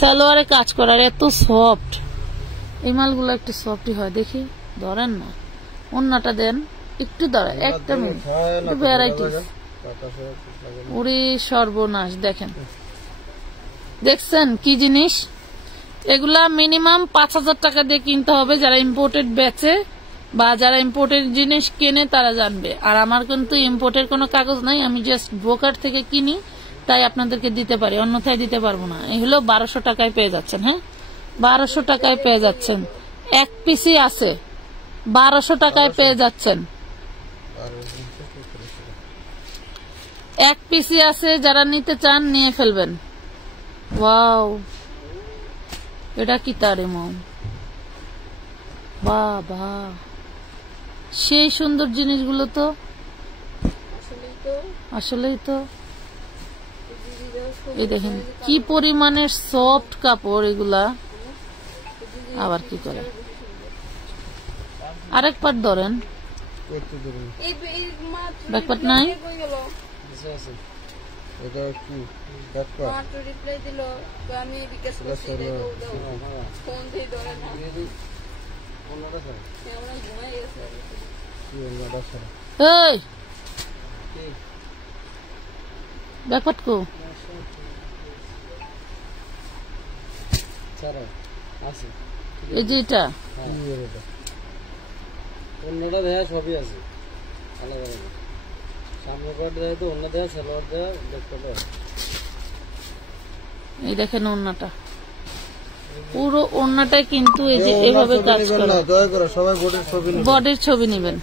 সালোয়ারে কাজ করা, আর এত সফট। এই মালগুলো একটু সফটই হয়। দেখি ধরেন না, অন্যটা দেন একটু, ধরেন একটা মিনিট, একটু ভ্যারাইটিস। ওরে সর্বনাশ, দেখেন, দেখছেন কি জিনিস? এগুলা মিনিমাম 5000 টাকা দিয়ে কিনতে হবে যারা ইম্পোর্টেড বেচে বা যারা ইম্পোর্টেড জিনিস কেনে তারা জানবে। আর আমার কিন্তু ইম্পোর্টের কোনো কাগজ নাই, আমি জাস্ট ব্রোকার থেকে কিনি, তাই আপনাদেরকে দিতে পারি, অন্যথায় দিতে পারবো না। এই হলো 1200 টাকায় পেয়ে যাচ্ছেন। হ্যাঁ, 1200 টাকায় পেয়ে যাচ্ছেন। এক পিসি আছে, 1200 টাকায় পেয়ে যাচ্ছেন। এক পিসি আছে, যারা নিতে চান নিয়ে ফেলবেন। ওয়াও, এটা কি তারে মম, বাবা সেই সুন্দর জিনিসগুলো তো, আসলেই তো। এই দেখেন কি পরিমাণের সফট কাপড় এগুলা। আবার কি করে, আরেক পাট ধরেন, ব্যাকপাট নাই। এটা কি ব্যাকপাট? রিপ্লাই দিল, তো আমি বিকাশ করছি, ফোন দিয়ে ধরে না, আমরা ঘুমাই গেছে। এই ব্যাকপাট কো? এই যে এটা অন্যটা দেয়া সবই আছে আলাদা আলাদা। সামনে পাট দেয় তো অন্য দেয়া, সালোয়ার দেয়া, দেখতে দেয়। এই দেখেন ওড়নাটা, পুরো ওড়নাটাই কিন্তু এই যে এভাবে কাজ করা। দয়া করে সবাই বোর্ডের ছবি নেবেন, বডির ছবি নেবেন।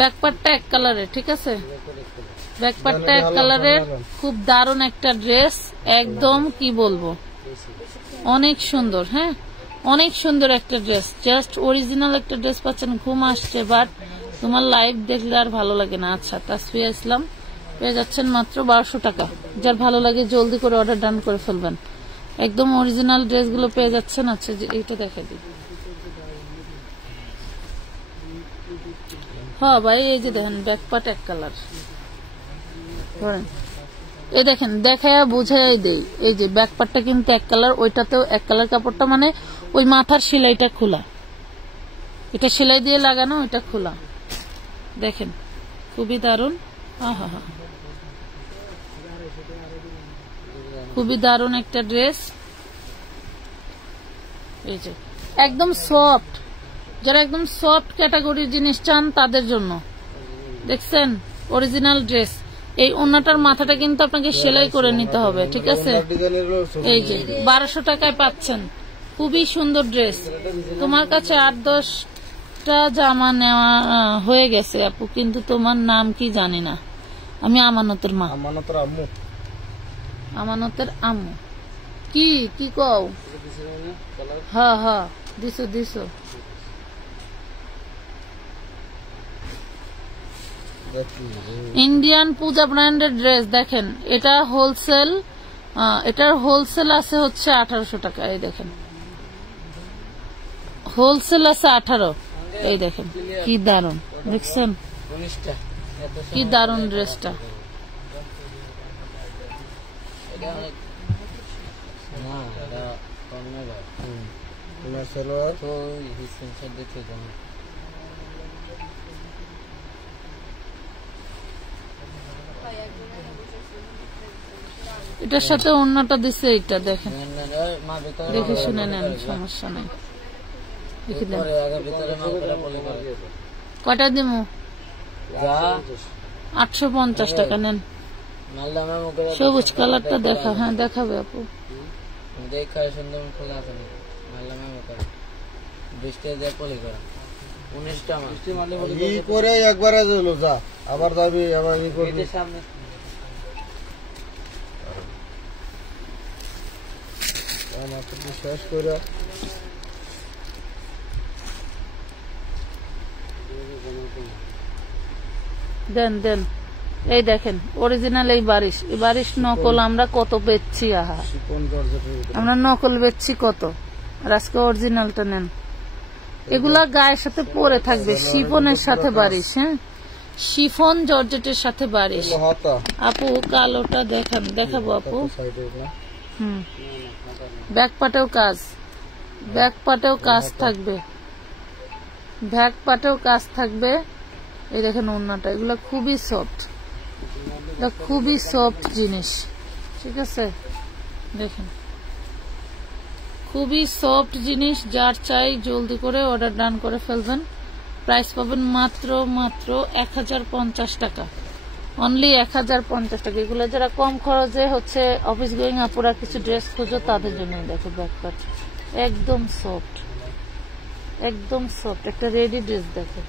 ব্যাকপার্টটা এক কালারের, ঠিক আছে? ব্যাকপার্টটা এক কালারের, খুব দারুণ একটা ড্রেস, একদম কি বলবো, অনেক সুন্দর। হ্যাঁ, অনেক সুন্দর একটা ড্রেস, জাস্ট অরিজিনাল একটা ড্রেস পাচ্ছেন। ঘুম আসছে, বাট তোমার লাইভ দেখলে আর ভালো লাগে না। আচ্ছা, তাসফিয়া ইসলাম পেয়ে যাচ্ছেন মাত্র 1200 টাকা। যার ভালো লাগে জলদি করে অর্ডার ডান করে ফেলবেন। একদম অরিজিনাল ড্রেসগুলো পেয়ে যাচ্ছেন। আচ্ছা, এইটা দেখা দিই। হ্যাঁ ভাই, এই যে দেখেন ব্যাকপার্ট এক কালার, ধরেন এই দেখেন, দেখায় বুঝাই দেই। এই যে ব্যাকপার্টটা কিন্তু এক কালার, ওইটাতেও এক কালার। কাপড়টা মানে ওই মাথার সেলাইটা খোলা, এটা সেলাই দিয়ে লাগানো, ওইটা খোলা। দেখেন খুবই দারুণ। আহা হা, খুবই দারুণ একটা ড্রেস। এই যে একদম সফট, যারা একদম সফট ক্যাটাগরির জিনিস চান তাদের জন্য। দেখছেন অরিজিনাল ড্রেস। এই ওড়নাটার মাথাটা কিন্তু আপনাকে সেলাই করে নিতে হবে, ঠিক আছে? এই যে 1200 টাকায় পাচ্ছেন, খুবই সুন্দর ড্রেস। তোমার কাছে 8-10টা জামা নেওয়া হয়ে গেছে আপু, কিন্তু তোমার নাম কি জানি না। আমি আমানতের মা। আমানতের আম্মু। আমানতের আম্মু কি কি কও? হ্যাঁ হ্যাঁ, দিছো দিছো। ইন্ডিয়ান পূজা ব্র্যান্ডের ড্রেস দেখেন, এটা হোলসেল, এটার হোলসেল আছে হচ্ছে 1800 টাকা। এই দেখেন হোলসেল আছে 18, এই দেখেন কি দারুন, দেখছেন 19টা কি দারুন ড্রেসটা। এটা অনেক না এটা কম না ভাই তোমার সালোয়ার তো স্ক্রিনশট দিতে দাও এটার সাথে ওড়নাটা দিছে, এটা দেখেন মা ভিতরে দেখে শুনে নেন, সমস্যা নাই। দেখে দেন পরে আগে ভিতরে মাল করে পলি করে কয়টা দিমু? যা 850 টাকা নেন। মালদা মামু করে সবুজ কালারটা দেখা, হ্যাঁ দেখাবে আপু। দেখা সুন্দর খোলা আছে মালদা মামু করে 20টা দিয়ে পলি করা 19টা মাল ই করে একবারে দিলো যা, আবার যাবি আবার ই করবি। এর সামনে আমাকে বিশ্বাস করে দেন দেন। এই দেখেন অরিজিনাল এই বারিশ, এই বারিশ নকল আমরা কত বেচছি, আহা কোন জর্জেটের ভিতরে আমরা নকল বেচছি কত, আর আজকে অরিজিনালটা নেন। এগুলা গায়ের সাথে পরে থাকবে, শিফনের সাথে বারিশ, হ্যাঁ শিফন জর্জেটের সাথে বারিশ। হাতা আপু কালোটা দেখান, দেখাবো আপু। সাইডে না ব্যাক পাটেও কাজ, ব্যাক পাটেও কাজ থাকবে, ব্যাক পাটেও কাজ থাকবে। এই দেখেন ওড়নাটা, এগুলো খুবই সফট, খুবই সফট জিনিস, ঠিক আছে দেখেন খুবই সফট জিনিস। যার চাই জলদি করে অর্ডার ডান করে ফেলবেন। প্রাইস পাবেন মাত্র 1050 টাকা, অনলি 1050 টাকা। এগুলো যারা কম খরচে হচ্ছে অফিস গোয়িং আপুরা কিছু ড্রেস খুঁজো তাদের জন্য। দেখো ব্যাকপার্ট একদম সফট, একদম সফট একটা রেডি ড্রেস। দেখো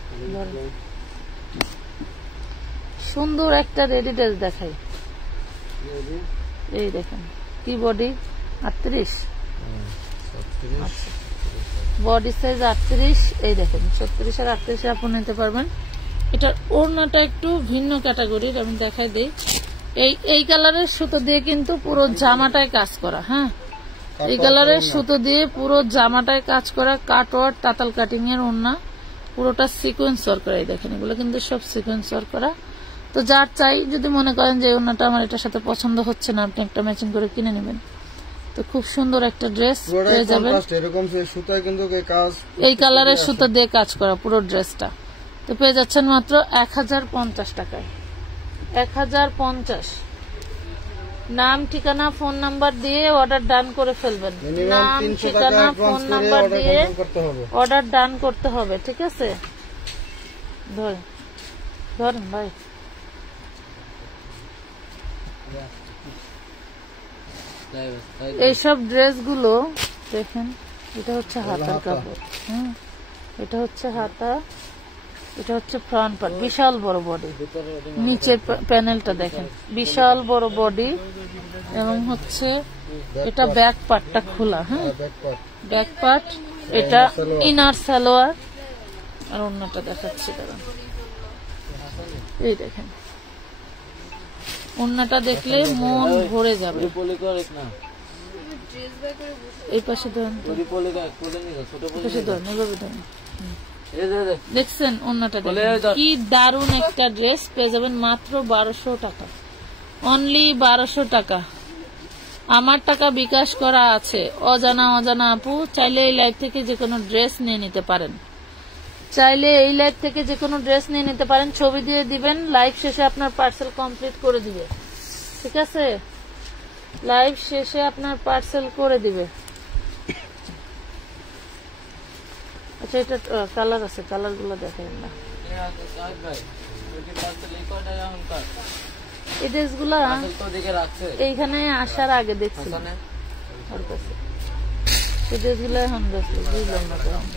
সুন্দর একটা রেডি ড্রেস দেখাই। এই দেখেন কি বডি 38, বডি সাইজ 38। এই দেখেন 36 আর 38 আপনি নিতে পারবেন। এটার ওড়নাটা একটু ভিন্ন ক্যাটাগরির, আমি দেখাই দেই। এই কালারের সুতো দিয়ে কিন্তু পুরো জামাটায় কাজ করা, হ্যাঁ এই কালারের সুতো দিয়ে পুরো জামাটায় কাজ করা, কাটওয়ার্ক তাতাল কাটিং এর ওড়না, পুরোটা সিকোয়েন্স ওয়ার্ক করা। এই দেখেন এগুলো কিন্তু সব সিকোয়েন্স ওয়ার্ক করা। তো যার চাই, যদি মনে করেন যে ওড়নাটা আমার এটার সাথে পছন্দ হচ্ছে না, আপনি একটা ম্যাচিং করে কিনে নেবেন। তো খুব সুন্দর একটা ড্রেস পেয়ে যাবেন। এরকম সুতায় কিন্তু কাজ, এই কালারের সুতো দিয়ে কাজ করা পুরো ড্রেসটা। তো পেয়ে যাচ্ছেন মাত্র 1050 টাকায়, 1050। নাম ঠিকানা ফোন নাম্বার দিয়ে অর্ডার ডান করে ফেলবেন। নাম ঠিকানা ফোন নাম্বার দিয়ে অর্ডার ডান করতে হবে, ঠিক আছে। ধরেন ভাই, এইসব ড্রেসগুলো দেখেন, এটা হচ্ছে হাতার কাপড়, এটা হচ্ছে হাতা, এটা হচ্ছে ফ্রন্ট পার্ট, বিশাল বড় বডি। নিচের প্যানেলটা দেখেন, বিশাল বড় বডি, এবং হচ্ছে এটা ব্যাক পার্টটা খোলা, হ্যাঁ ব্যাক পার্ট। এটা ইনার সালোয়ার, আর অন্যটা দেখাচ্ছি দাঁড়ান। এই দেখেন ওড়নাটা দেখলে মন ভরে যাবে। এই পাশে ধরেন, দেখছেন ওড়নাটা কি দারুন একটা ড্রেস। পেয়ে যাবেন মাত্র 1200 টাকা, অনলি 1200 টাকা। আমার টাকা বিকাশ করা আছে। অজানা আপু চাইলে এই লাইভ থেকে যে কোনো ড্রেস নিয়ে নিতে পারেন, চাইলে এই লাইভ থেকে যে কোনো ড্রেস নিয়ে নিতে পারেন। ছবি দিয়ে দিবেন, লাইভ শেষে আপনার পার্সেল কমপ্লিট করে দিবে, ঠিক আছে। লাইভ শেষে আপনার পার্সেল করে দিবে। আচ্ছা এটা কালার আছে, কালার গুলো দেখেন না। এই ড্রেসগুলা এইখানে আসার আগে দেখছিলাম, এই ড্রেসগুলো এখন বুঝলাম না কেমন।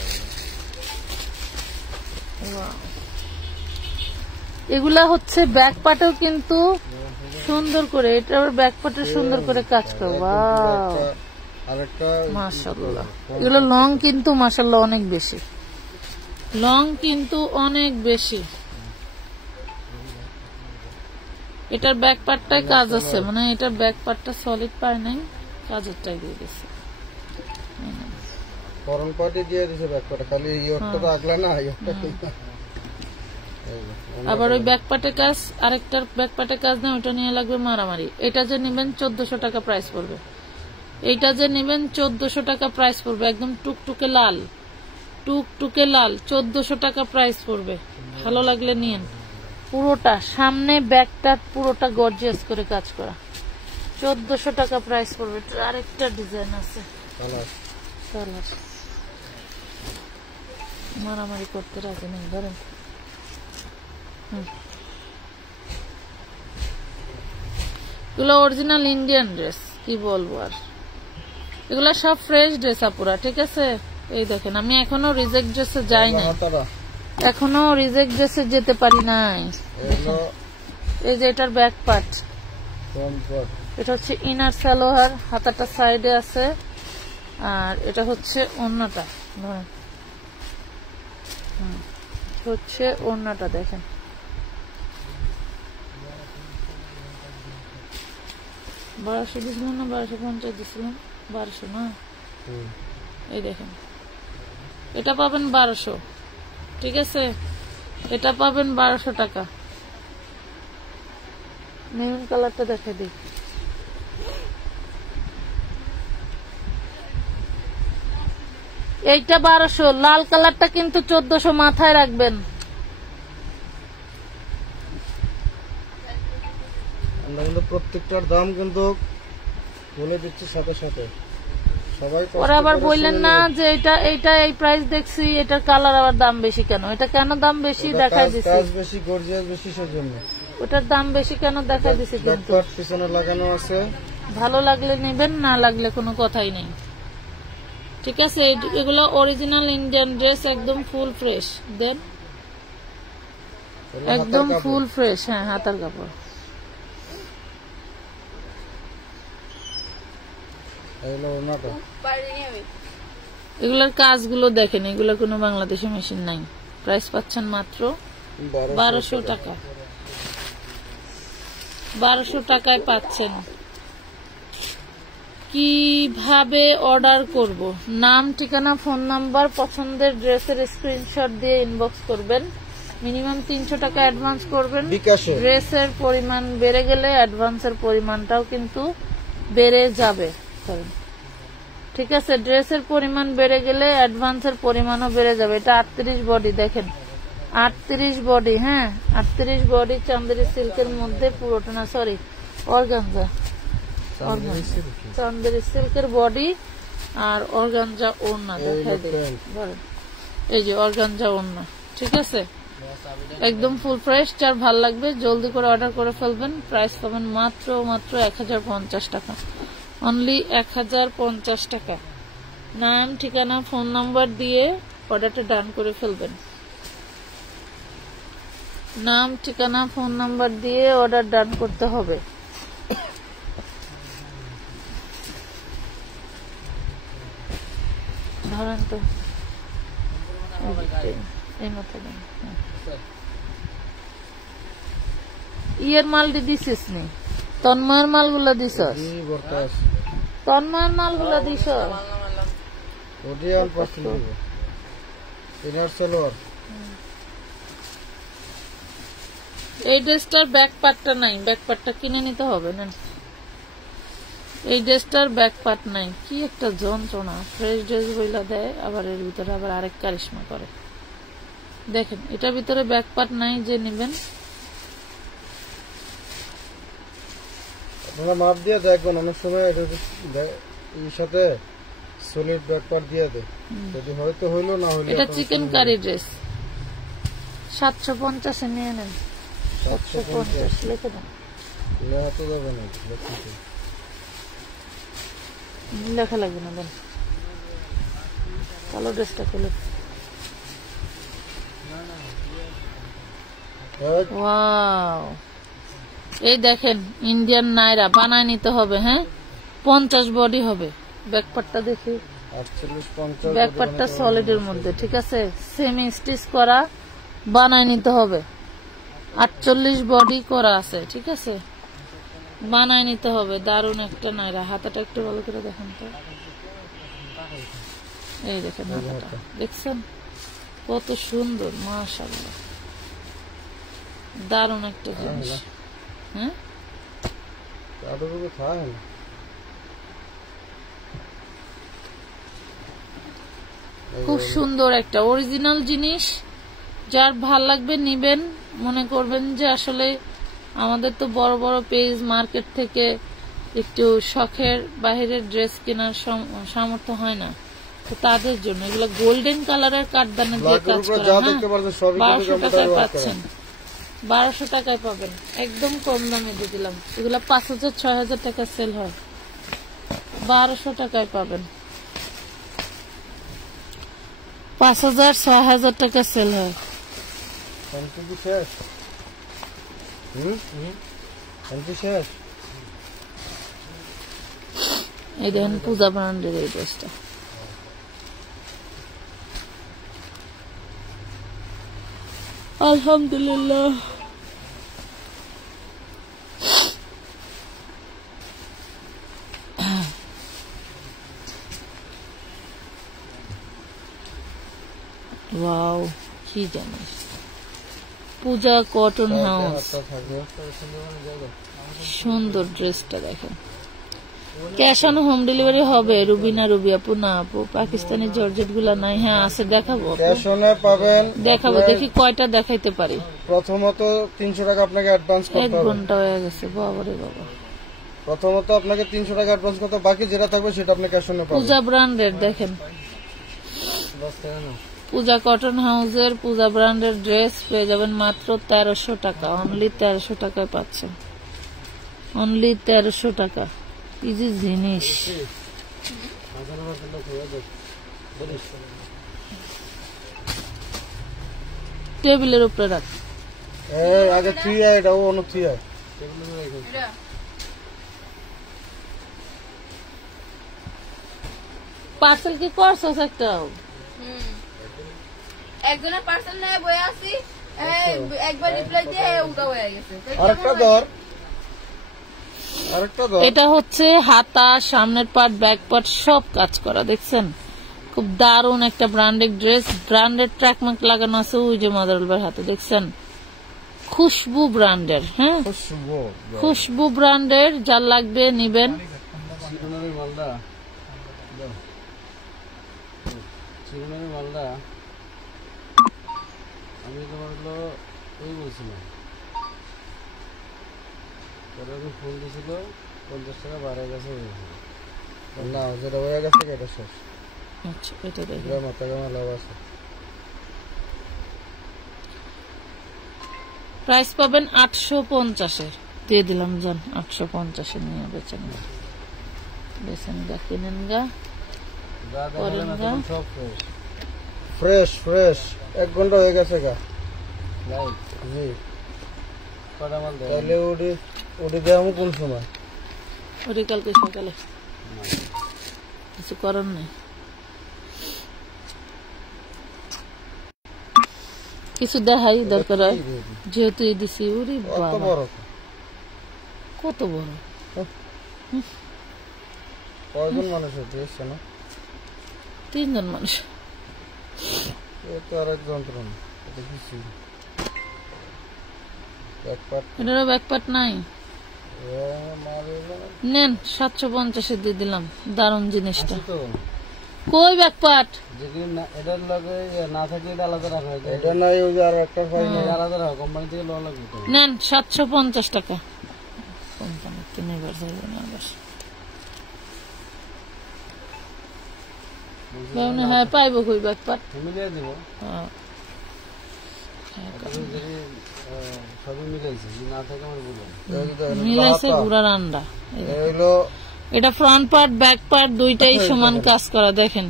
এগুলা হচ্ছে ব্যাক পার্টেও কিন্তু সুন্দর করে, এটা ব্যাক পার্টে সুন্দর করে কাজ করো। মাশাআল্লাহ, এগুলো লং কিন্তু মাশাআল্লাহ অনেক বেশি, লং কিন্তু অনেক বেশি। এটার ব্যাক পার্টটায় কাজ আছে, মানে এটার ব্যাক পার্টটা সলিড পায় নাই, কাজেরটাই দিয়ে গেছে। ফরেন পার্টি দিয়ে দিছে ব্যাকপার্টে, খালি ইয়রটা তো আগলা না, ইয়রটা আবার ওই ব্যাকপার্টে কাজ, আরেকটার ব্যাকপার্টে কাজ না, ওটা নিয়ে লাগবে মারামারি। এটা যে নেবেন 1400 টাকা প্রাইস পড়বে, এইটা যে নেবেন 1400 টাকা প্রাইস পড়বে, একদম টুকটুকে লাল, টুকটুকে লাল, 1400 টাকা প্রাইস পড়বে। ভালো লাগলে নিয়েন। পুরোটা সামনে ব্যাকটা পুরোটা গর্জিয়াস করে কাজ করা, 1400 টাকা প্রাইস পড়বে। আরেকটা ডিজাইন আছে, কালার মারামারি করতে রাখে নেই, ধরেন। এগুলো অরিজিনাল ইন্ডিয়ান ড্রেস, কি বলবো আর, এগুলো সব ফ্রেশ ড্রেস আপুরা, ঠিক আছে। এই দেখেন, আমি এখনো রিজেক্ট ড্রেসে যাই নাই, এখনো রিজেক্ট ড্রেসে যেতে পারি নাই। এই যে এটার ব্যাক পার্ট, এটা হচ্ছে ইনার সালোয়ার, হাতাটা সাইডে আছে, আর এটা হচ্ছে ওড়নাটা, ধরেন হচ্ছে ওড়নাটা, দেখেন 1200 দিছিলাম না, 1250 দিছিলাম, 1200 না, এই দেখেন এটা পাবেন 1200, ঠিক আছে, এটা পাবেন 1200 টাকা। মেরুন কালারটা দেখে দিই, এইটা 1200, লাল কালারটা কিন্তু 1400, মাথায় রাখবেন। আমরা কিন্তু প্রত্যেকটার দাম কিন্তু বলে দিচ্ছি সাথে সাথে, সবাই ওরা আবার বললেন না যে এটা এইটা এই প্রাইস দেখছি, এটার কালার আবার দাম বেশি কেন, এটা কেন দাম বেশি দেখাই দিছি, কাজ বেশি, গর্জিয়াস বেশি, সেজন্য ওটার দাম বেশি কেন দেখাই দিছি। কিন্তু ব্যাকপার্ট পিছনে লাগানো আছে, ভালো লাগলে নেবেন, না লাগলে কোনো কথাই নেই, ঠিক আছে। এগুলো অরিজিনাল ইন্ডিয়ান ড্রেস, একদম ফুল ফ্রেশ, দেন একদম ফুল ফ্রেশ। হ্যাঁ, হাতার কাপড়। এগুলোর কাজগুলো দেখেন, এগুলো কোনো বাংলাদেশি মেশিন নাই। প্রাইস পাচ্ছেন মাত্র 1200 টাকা, 1200 টাকায় পাচ্ছেন। কিভাবে অর্ডার করব? নাম, ঠিকানা, ফোন নাম্বার, পছন্দের ড্রেসের স্ক্রিনশট দিয়ে ইনবক্স করবেন। মিনিমাম 300 টাকা অ্যাডভান্স করবেন। ড্রেসের পরিমাণ বেড়ে গেলে অ্যাডভান্সের পরিমাণটাও কিন্তু বেড়ে যাবে, ঠিক আছে। ড্রেসের পরিমাণ বেড়ে গেলে অ্যাডভান্সের পরিমাণও বেড়ে যাবে। এটা 38 বডি, দেখেন 38 বডি, হ্যাঁ 38 বডি, চান্দেরি সিল্কের মধ্যে পুরোটা না, সরি অর্গানজা, চান্দেরি সিল্কের বডি আর অর্গানজা ওড়না দেখাই দিই, এই যে অর্গানজা ওড়না, ঠিক আছে, একদম ফুল ফ্রেশ। যার ভাল লাগবে জলদি করে অর্ডার করে ফেলবেন। প্রাইস পাবেন মাত্র 1050 টাকা, অনলি 1050 টাকা। নাম, ঠিকানা, ফোন নাম্বার দিয়ে অর্ডারটা ডান করে ফেলবেন। নাম, ঠিকানা, ফোন নাম্বার দিয়ে অর্ডার ডান করতে হবে। ধরেন তো এই মতো ইয়ের মাল দিছিস নি, তন্ময়ের মালগুলা দিছ, তন্ময়ের মালগুলা দিছ। এই ড্রেসটার ব্যাক পার্টটা নাই, ব্যাক পার্টটা কিনে নিতে হবে না। এই ড্রেসটার ব্যাক পার্ট নাই, কি একটা যন্ত্রণা। ফ্রেশ ড্রেস বইলা দেয়, আবার এর ভিতরে আবার আরেক কারিশমা করে। দেখেন এটার ভিতরে ব্যাক পার্ট নাই, যে নেবেন আপনারা মাপ দিয়ে দেখবেন। অনেক সময় এর সাথে সলিড ব্যাক পার্ট দিয়ে দেয়, যদি হয়তো হইলো, না হইলো। এটা চিকেন কারি ড্রেস, 750 এ নিয়ে নেন। 750 লিখে দেন, লেখা তো যাবে না, লেখা লাগবে না, দেন। কালো ড্রেসটা খুলে, ওয়াও, এই দেখেন ইন্ডিয়ান নাইরা বানায় নিতে হবে। হ্যাঁ 50 বডি হবে। ব্যাকপার্টটা দেখি, ব্যাকপার্টটা সলিডের মধ্যে, ঠিক আছে, সেমি স্টিচ করা, বানায় নিতে হবে। 48 বডি করা আছে, ঠিক আছে, বানায় নিতে হবে। দারুণ একটা নাইরা। হাতাটা একটু ভালো করে দেখেন তো, এই দেখেন হাতাটা দেখছেন কত সুন্দর, মাশাআল্লাহ দারুণ একটা জিনিস। হ্যাঁ খুব সুন্দর একটা অরিজিনাল জিনিস, যার ভাল লাগবে নিবেন। মনে করবেন যে আসলে আমাদের তো বড় বড় পেজ মার্কেট থেকে একটু শখের বাইরের ড্রেস কেনার সামর্থ্য হয় না, তো তাদের জন্য এগুলো গোল্ডেন কালারের কাঠদানা দিয়ে কাজ করা। 1200 টাকায় পাচ্ছেন, 1200 টাকায় পাবেন, একদম কম দামে দিয়ে দিলাম। এগুলো 5000-6000 টাকা সেল হয়, 1200 টাকায় পাবেন। 5000-6000 টাকা সেল হয়। এই দেখেন পূজা ব্র্যান্ডের এই ড্রেসটা, আলহামদুলিল্লাহ। ওয়াও কি জানিস, পূজা কটন হাউস, সুন্দর ড্রেসটা দেখেন। ক্যাশ অন হোম ডেলিভারি হবে রুবিনা, রুবি আপু? না আপু, পাকিস্তানি জর্জেট গুলা নাই। হ্যাঁ আছে, দেখাবো, ক্যাশ অনে পাবেন, দেখাবো, দেখি কয়টা দেখাইতে পারি। প্রথমত 300 টাকা আপনাকে অ্যাডভান্স করতে হবে। 1 ঘন্টা হয়ে গেছে, বাবারে বাবা। প্রথমত আপনাকে 300 টাকা অ্যাডভান্স করতে, বাকি যেটা থাকবে সেটা আপনি ক্যাশ অনে পাবেন। পূজা ব্র্যান্ডের দেখেন, পূজা কটন হাউসের পূজা ব্র্যান্ডের ড্রেস পেয়ে যাবেন মাত্র 1300 টাকা, অনলি 1300 টাকায় পাচ্ছেন, অনলি 1300 টাকা। ইজি জিনিস। টেবিলের উপরে রাখ, আগে 3 আই, এটাও অন্য 3 আই। পার্সেল কি করছস একটাও? একজনের পার্সেল নিয়ে বয়ে আসি, একবার রিপ্লাই দিয়ে উল্টা হয়ে গেছে। আরেকটা ধর, আরেকটা ধর। এটা হচ্ছে হাতা, সামনের পার্ট, ব্যাক পার্ট সব কাজ করা, দেখছেন? খুব দারুণ একটা branded dress, branded track mark লাগানো আছে ওই যে মাদারুলবার হাতে, দেখছেন? খুশবু ব্র্যান্ডের, হ্যাঁ খুশবু ব্র্যান্ডের, যার লাগবে নিবেন। মালদা আমি তোমার হলো ওই বলছিলাম, আমি ফোন দিয়েছিল 50 টাকা বাড়ায় গেছে, না যেটা হয়ে গেছে এটা শেষ। আচ্ছা এটা দেখি, মাথা গামা লাভ আছে। প্রাইস পাবেন 850-এ দিয়ে দিলাম, যান 850-এ নিয়ে বেচেন গা, বেচেন গা, কিনেন গা, করেন গা। সব ফ্রেশ ফ্রেশ 1 ঘন্টা হয়ে গেছে গা। জি কটা মাল দেয়? তাহলে ওটি দেওয়া কোন সময়? ওটি কালকে সকালে, কিছু করার নেই। কিছু দেখাই দরকার হয়, যেহেতু এই দিছি। ওরে বাবা কত বড়, কয়জন মানুষ হচ্ছে না? 3 জন মানুষ। তো আরেক যন্ত্রণা, এটা কিছু এটারও ব্যাকপার্ট নাই। নেন 750-এ দিয়ে দিলাম, দারুণ জিনিসটা। কই ব্যাকপার্ট? এটার লগে না থাকলে এটা আলাদা রাখা হয়, এটা নাই ওই যে আর একটা ফাইল আলাদা রাখা, কোম্পানি থেকে লওয়া লাগবে। নেন 750 টাকা। কোম্পানি তিনবার যাবে না আবার। হ্যাঁ পাইব কই ব্যাকপার্ট মিলিয়ে দিব। হ্যাঁ সবই মিলাইছে, না থাকে আমার বলবেন মিলাইছে গুড়ার আন্ডা। এটা ফ্রন্ট পার্ট ব্যাক পার্ট দুইটাই সমান কাজ করা, দেখেন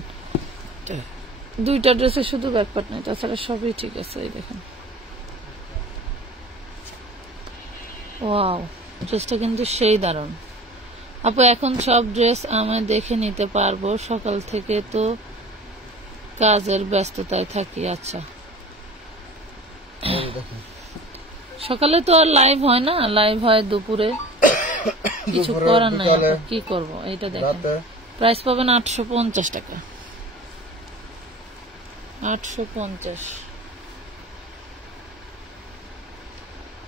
দুইটা ড্রেসে শুধু ব্যাক পার্ট নেই, তাছাড়া সবই ঠিক আছে। এই দেখেন ওয়াও, ড্রেসটা কিন্তু সেই দারুণ। আপু এখন সব ড্রেস আমি দেখে নিতে পারবো? সকাল থেকে তো কাজের ব্যস্ততায় থাকি। আচ্ছা সকালে তো আর লাইভ হয় না, লাইভ হয় দুপুরে, কিছু করার নাই, কি করব। এইটা দেখেন প্রাইস পাবেন 850 টাকা, 850।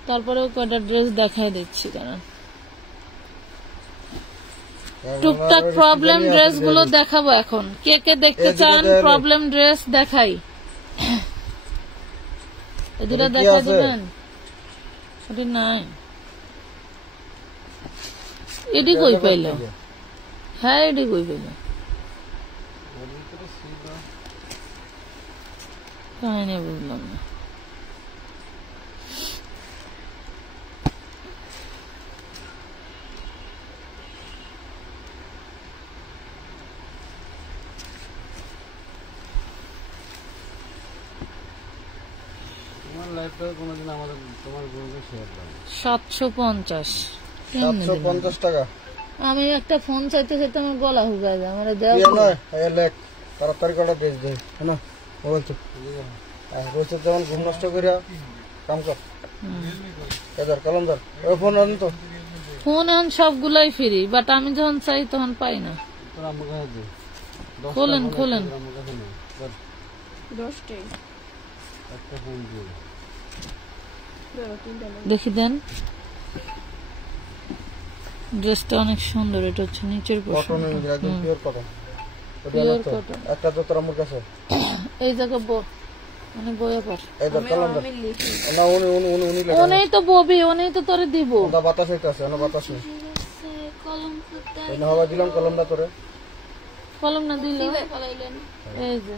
তারপরেও কয়টা ড্রেস দেখাই দিচ্ছি কারণ টুকটাক প্রবলেম ড্রেস গুলো দেখাবো এখন। কে কে দেখতে চান প্রবলেম ড্রেস দেখাই? এদিকে দেখা দিবেন। ওটি নাই, এডি কই পাইল? হ্যাঁ এডি কই পাইল? কাহিনী বুঝলাম না। তোমার লাইফটা কোনোদিন আমাদের তোমার গ্রুপে শেয়ার করো। 750। 750 টাকা। আমি একটা ফোন চাইতে চাইতে আমার গলা হুগায় যায়। আমার দেওয়া ইয়া না এই লেখ তাড়াতাড়ি করে বেচ দে না বল তো রোজ যখন ঘুম নষ্ট করিয়া কাম কর। এদার কলমদার ওই ফোন আন তো। ফোন এখন সবগুলাই ফ্রি, বাট আমি যখন চাই তখন পাই না। তোর আমার কাছে দে। খোলেন খোলেন। আমার কাছে নেই। বল 10টাই একটা ফোন দিয়ে দাও, 3টা নাও। দেখি দেন। ড্রেসটা অনেক সুন্দর। এটা হচ্ছে নিচের কটন পোর্শন, একদম পিওর কটন। Pure cotton. একটা তো তোর আমার কাছে এই জায়গা মানে বইয়া পার। এদার কলমদার আমি লিখি না উনি লেখা ওনেই তো ববি, ওনেই তো তোরে দিব। ওটা বাতাস হইতাছে না বাতাস নেই। কলম করতে এই না হওয়া দিলাম কলমটা তোরে। কলম না দিলে ফলাইলেন। এই যে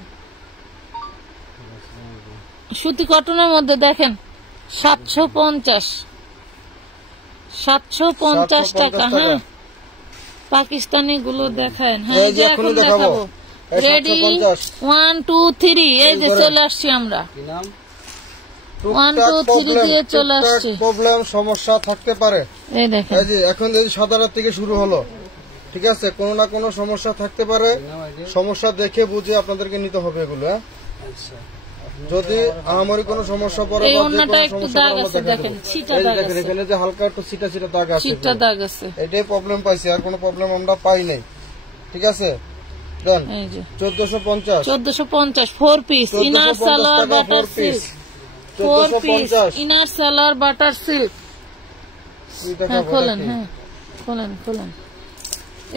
সুতি কটনের মধ্যে দেখেন 750 টাকা। হ্যাঁ পাকিস্তানি গুলো দেখায়। হ্যাঁ এই যে এখন দেখাবো। রেডি 1 2 3 এই যে চলে আসছি আমরা। কি নাম? 1 2 3 দিয়ে চলে আসছি। প্রবলেম সমস্যা থাকতে পারে। এই দেখেন এই যে এখন যদি সাদা রাত থেকে শুরু হলো, ঠিক আছে, কোনো না কোনো সমস্যা থাকতে পারে। সমস্যা দেখে বুঝে আপনাদেরকে নিতে হবে এগুলো। হ্যাঁ আচ্ছা যদি আমারই কোনো সমস্যা পড়ে এই বা যে অন্যটা কোনো একটু সমস্যা দাগ পড়ে আছে আমরা দেখেন, দেখাবো। ছিটা এই যে দাগ দেখেন আছে, এখানে যে হালকা একটু ছিটা দাগ আছে, ছিটা দাগ আছে। এটাই প্রবলেম পাইছি, আর কোনো প্রবলেম আমরা পাই নাই। ঠিক আছে দেন এই যে 1450 1450 4 piece inner salwar butter silk. 4 piece 1450 inner salwar butter silk. হ্যাঁ খোলেন, হ্যাঁ খোলেন খোলেন।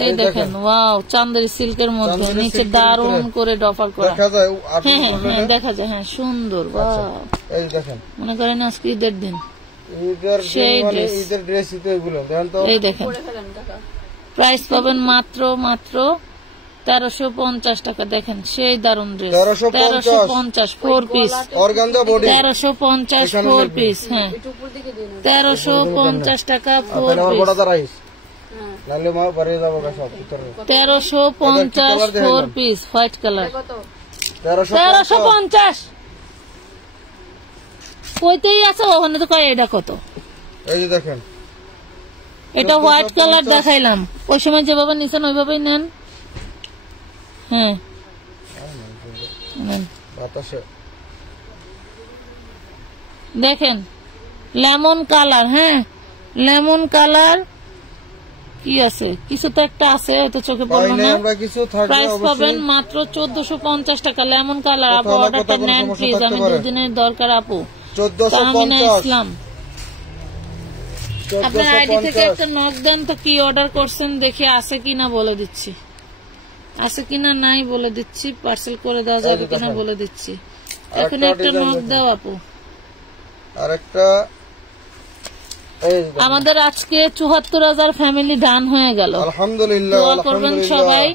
এই দেখেন ওয়াও চান্দেরি সিল্কের মধ্যে নিচে দারুন করে ডফার করা দেখা যায়। আর হ্যাঁ হ্যাঁ দেখা যায়। হ্যাঁ সুন্দর। ওয়াও এই দেখেন মনে করেন আজকে ঈদের দিন ঈদের সেই মানে dress। ঈদের ড্রেস তো এগুলো দেখেন তো। এই দেখেন প্রাইস পাবেন মাত্র 1350 টাকা। দেখেন সেই দারুন dress 1350 4 piece organza body 1350 4 piece. হ্যাঁ 1350 টাকা 4 আমার পিস। বড় দাঁড়াইস নালে মা বাড়ি যাবো সব ভিতরে। 1350 4 পিস হোয়াইট কালার। 1350 কইতেই আছে ওখানে তো কয় এটা কত। এই যে দেখেন এটা হোয়াইট কালার দেখাইলাম, ওই সময় যেভাবে নিছেন ওইভাবেই নেন। হ্যাঁ নেন। বাতাসে দেখেন লেমন কালার। হ্যাঁ লেমন কালার কি আছে, কিছু তো একটা আছে, হয়তো চোখে পড়লো না। আমরা কিছু থাকবে প্রাইস পাবেন অবশ্যই। মাত্র 1450 টাকা লেমন কালার। আপু কোথাও না অর্ডারটা কোথাও নেন কোনো প্লিজ, সমস্যা আমি থাকতে পারে। দুদিনের দরকার আপু। তাহমিনা 1450 ইসলাম আপনার আইডি থেকে একটা নক দেন তো, কি অর্ডার করছেন দেখি আছে কিনা বলে দিচ্ছি, আছে কিনা নাই বলে দিচ্ছি, পার্সেল করে দেওয়া যাবে কিনা বলে দিচ্ছি। এখন একটা নক দাও আপু। আরেকটা এই যে দেখেন। আমাদের আজকে 74,000 ফ্যামিলি ডান হয়ে গেল। আলহামদুলিল্লাহ দোয়া করবেন সবাই।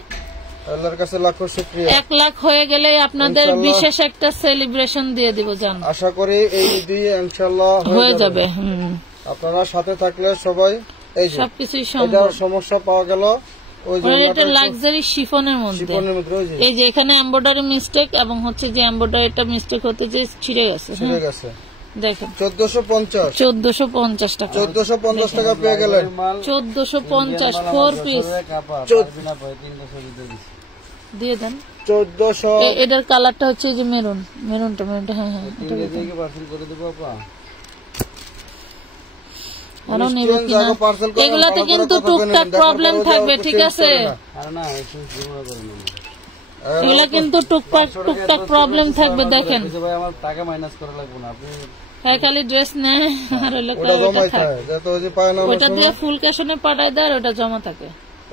আল্লাহর কাছে লাখ শুকরিয়া। 1 লাখ হয়ে গেলে আপনাদের বিশেষ একটা সেলিব্রেশন দিয়ে দিব জান। আশা করি এই দিয়ে ইনশাআল্লাহ হয়ে যাবে। আপনারা সাথে থাকলে সবাই এই যে সবকিছুই এটা সম্ভব। সমস্যা পাওয়া গেল ওই যে এটা লাক্সারি শিফনের মধ্যে। জীবনের মধ্যে ওই যে এই যে এখানে এমব্রয়ডারি মিস্টেক এবং হচ্ছে যে এমব্রয়ডারিটা মিস্টেক হতে যে ছিঁড়ে গেছে। ছিঁড়ে গেছে। দেখেন 1450 1450 টাকা। 1450 টাকা পেয়ে গেলেন। 1450 4 পিস বিনা পয়সা 300 দিয়ে দিছি। দিয়ে দেন। 1400 এটার কালারটা হচ্ছে যে মেরুনটা হ্যাঁ হ্যাঁ এটা তিনটে দিয়ে পার্সেল করে দেবো আপা। আরো নেবে কিনা এগুলাতে কিন্তু টুকটাক প্রবলেম থাকবে, ঠিক আছে? আর না একটু জমা করে নেব। এগুলা কিন্তু টুকটাক প্রবলেম থাকবে। দেখেন ভাই আমার টাকা মাইনাস করা লাগবে না, আপনি হ্যাঁ খালি ড্রেস নেয় আর ওই লোকটা ওটা ওইটা জমাই থাকে, থাকে যত ওই যে পায় না ওইটা দিয়ে ফুল ক্যাশনে পাঠায় দেয় আর ওটা জমা থাকে।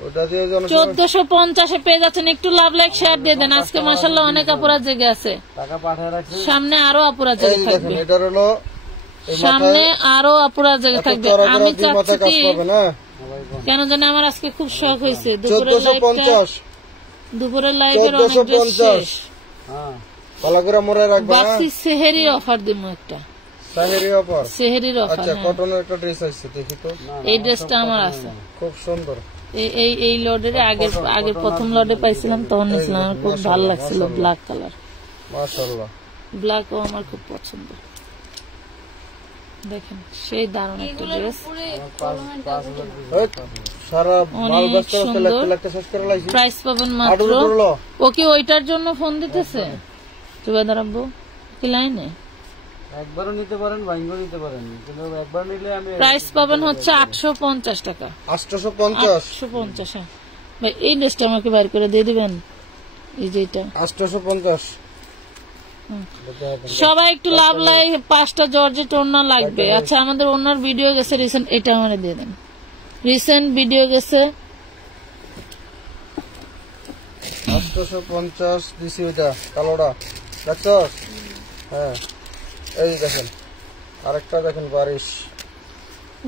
ওটা দিয়ে জন 1450 পেয়ে যাচ্ছেন। একটু লাভ লাইক শেয়ার দিয়ে দেন। আজকে মাশাআল্লাহ অনেক আপুরা জেগে আছে, টাকা পাঠিয়ে রাখছি। সামনে আরো আপুরা জেগে দেখেন থাকবে, এটার হলো সামনে আরো আপুরা জেগে থাকবে। আমি চাচ্ছি কাজ কি করবে না কেন জানি আমার আজকে খুব শখ হয়েছে, দুপুরের লাইভটা 1450 দুপুরের লাইভের অনেক ড্রেস শেষ। হ্যাঁ পালাগুরা মোড়ে রাখবা। বাক্সি সেহেরি অফার দিমু একটা, সাহেরি অফার। সেহেরির অফার। আচ্ছা কটনের একটা ড্রেস আছে দেখি তো, এই ড্রেসটা আমার আছে, খুব সুন্দর। এই লডের আগের প্রথম লডে পাইছিলাম তখন নিয়েছিলাম, আমার খুব ভালো লাগছিল ব্ল্যাক কালার। মাশাআল্লাহ ব্ল্যাক ও আমার খুব পছন্দ। দেখেন সেই দারুণ একটা ড্রেস, এই, সারা মাল অনেক ব্যস্ত আছে, সুন্দর। লাগতে লাগতে শেষ করে লাইছি। প্রাইস পাবেন মাত্র। আডুল করলো ও কি ওইটার জন্য ফোন দিতেছে জুবাইদার আব্বু? কি লাইনে? একবারও নিতে পারেন, বাইঙ্গও নিতে পারেন, কিন্তু একবার নিলে আমি প্রাইস পাবেন হচ্ছে 850 টাকা। 850 850 হ্যাঁ ভাই, এই ড্রেসটা আমাকে বাইর করে দিয়ে দিবেন, এই যে এটা 850। সবাই একটু লাভ লাই। 5টা জর্জেট ওড়না লাগবে। আচ্ছা আমাদের ওড়নার ভিডিও গেছে রিসেন্ট, এটা আমারে দিয়ে দেন। রিসেন্ট ভিডিও গেছে 850 দিছি ওইটা কালোটা দেখছস? হ্যাঁ এই দেখেন আরেকটা দেখেন বারিশ।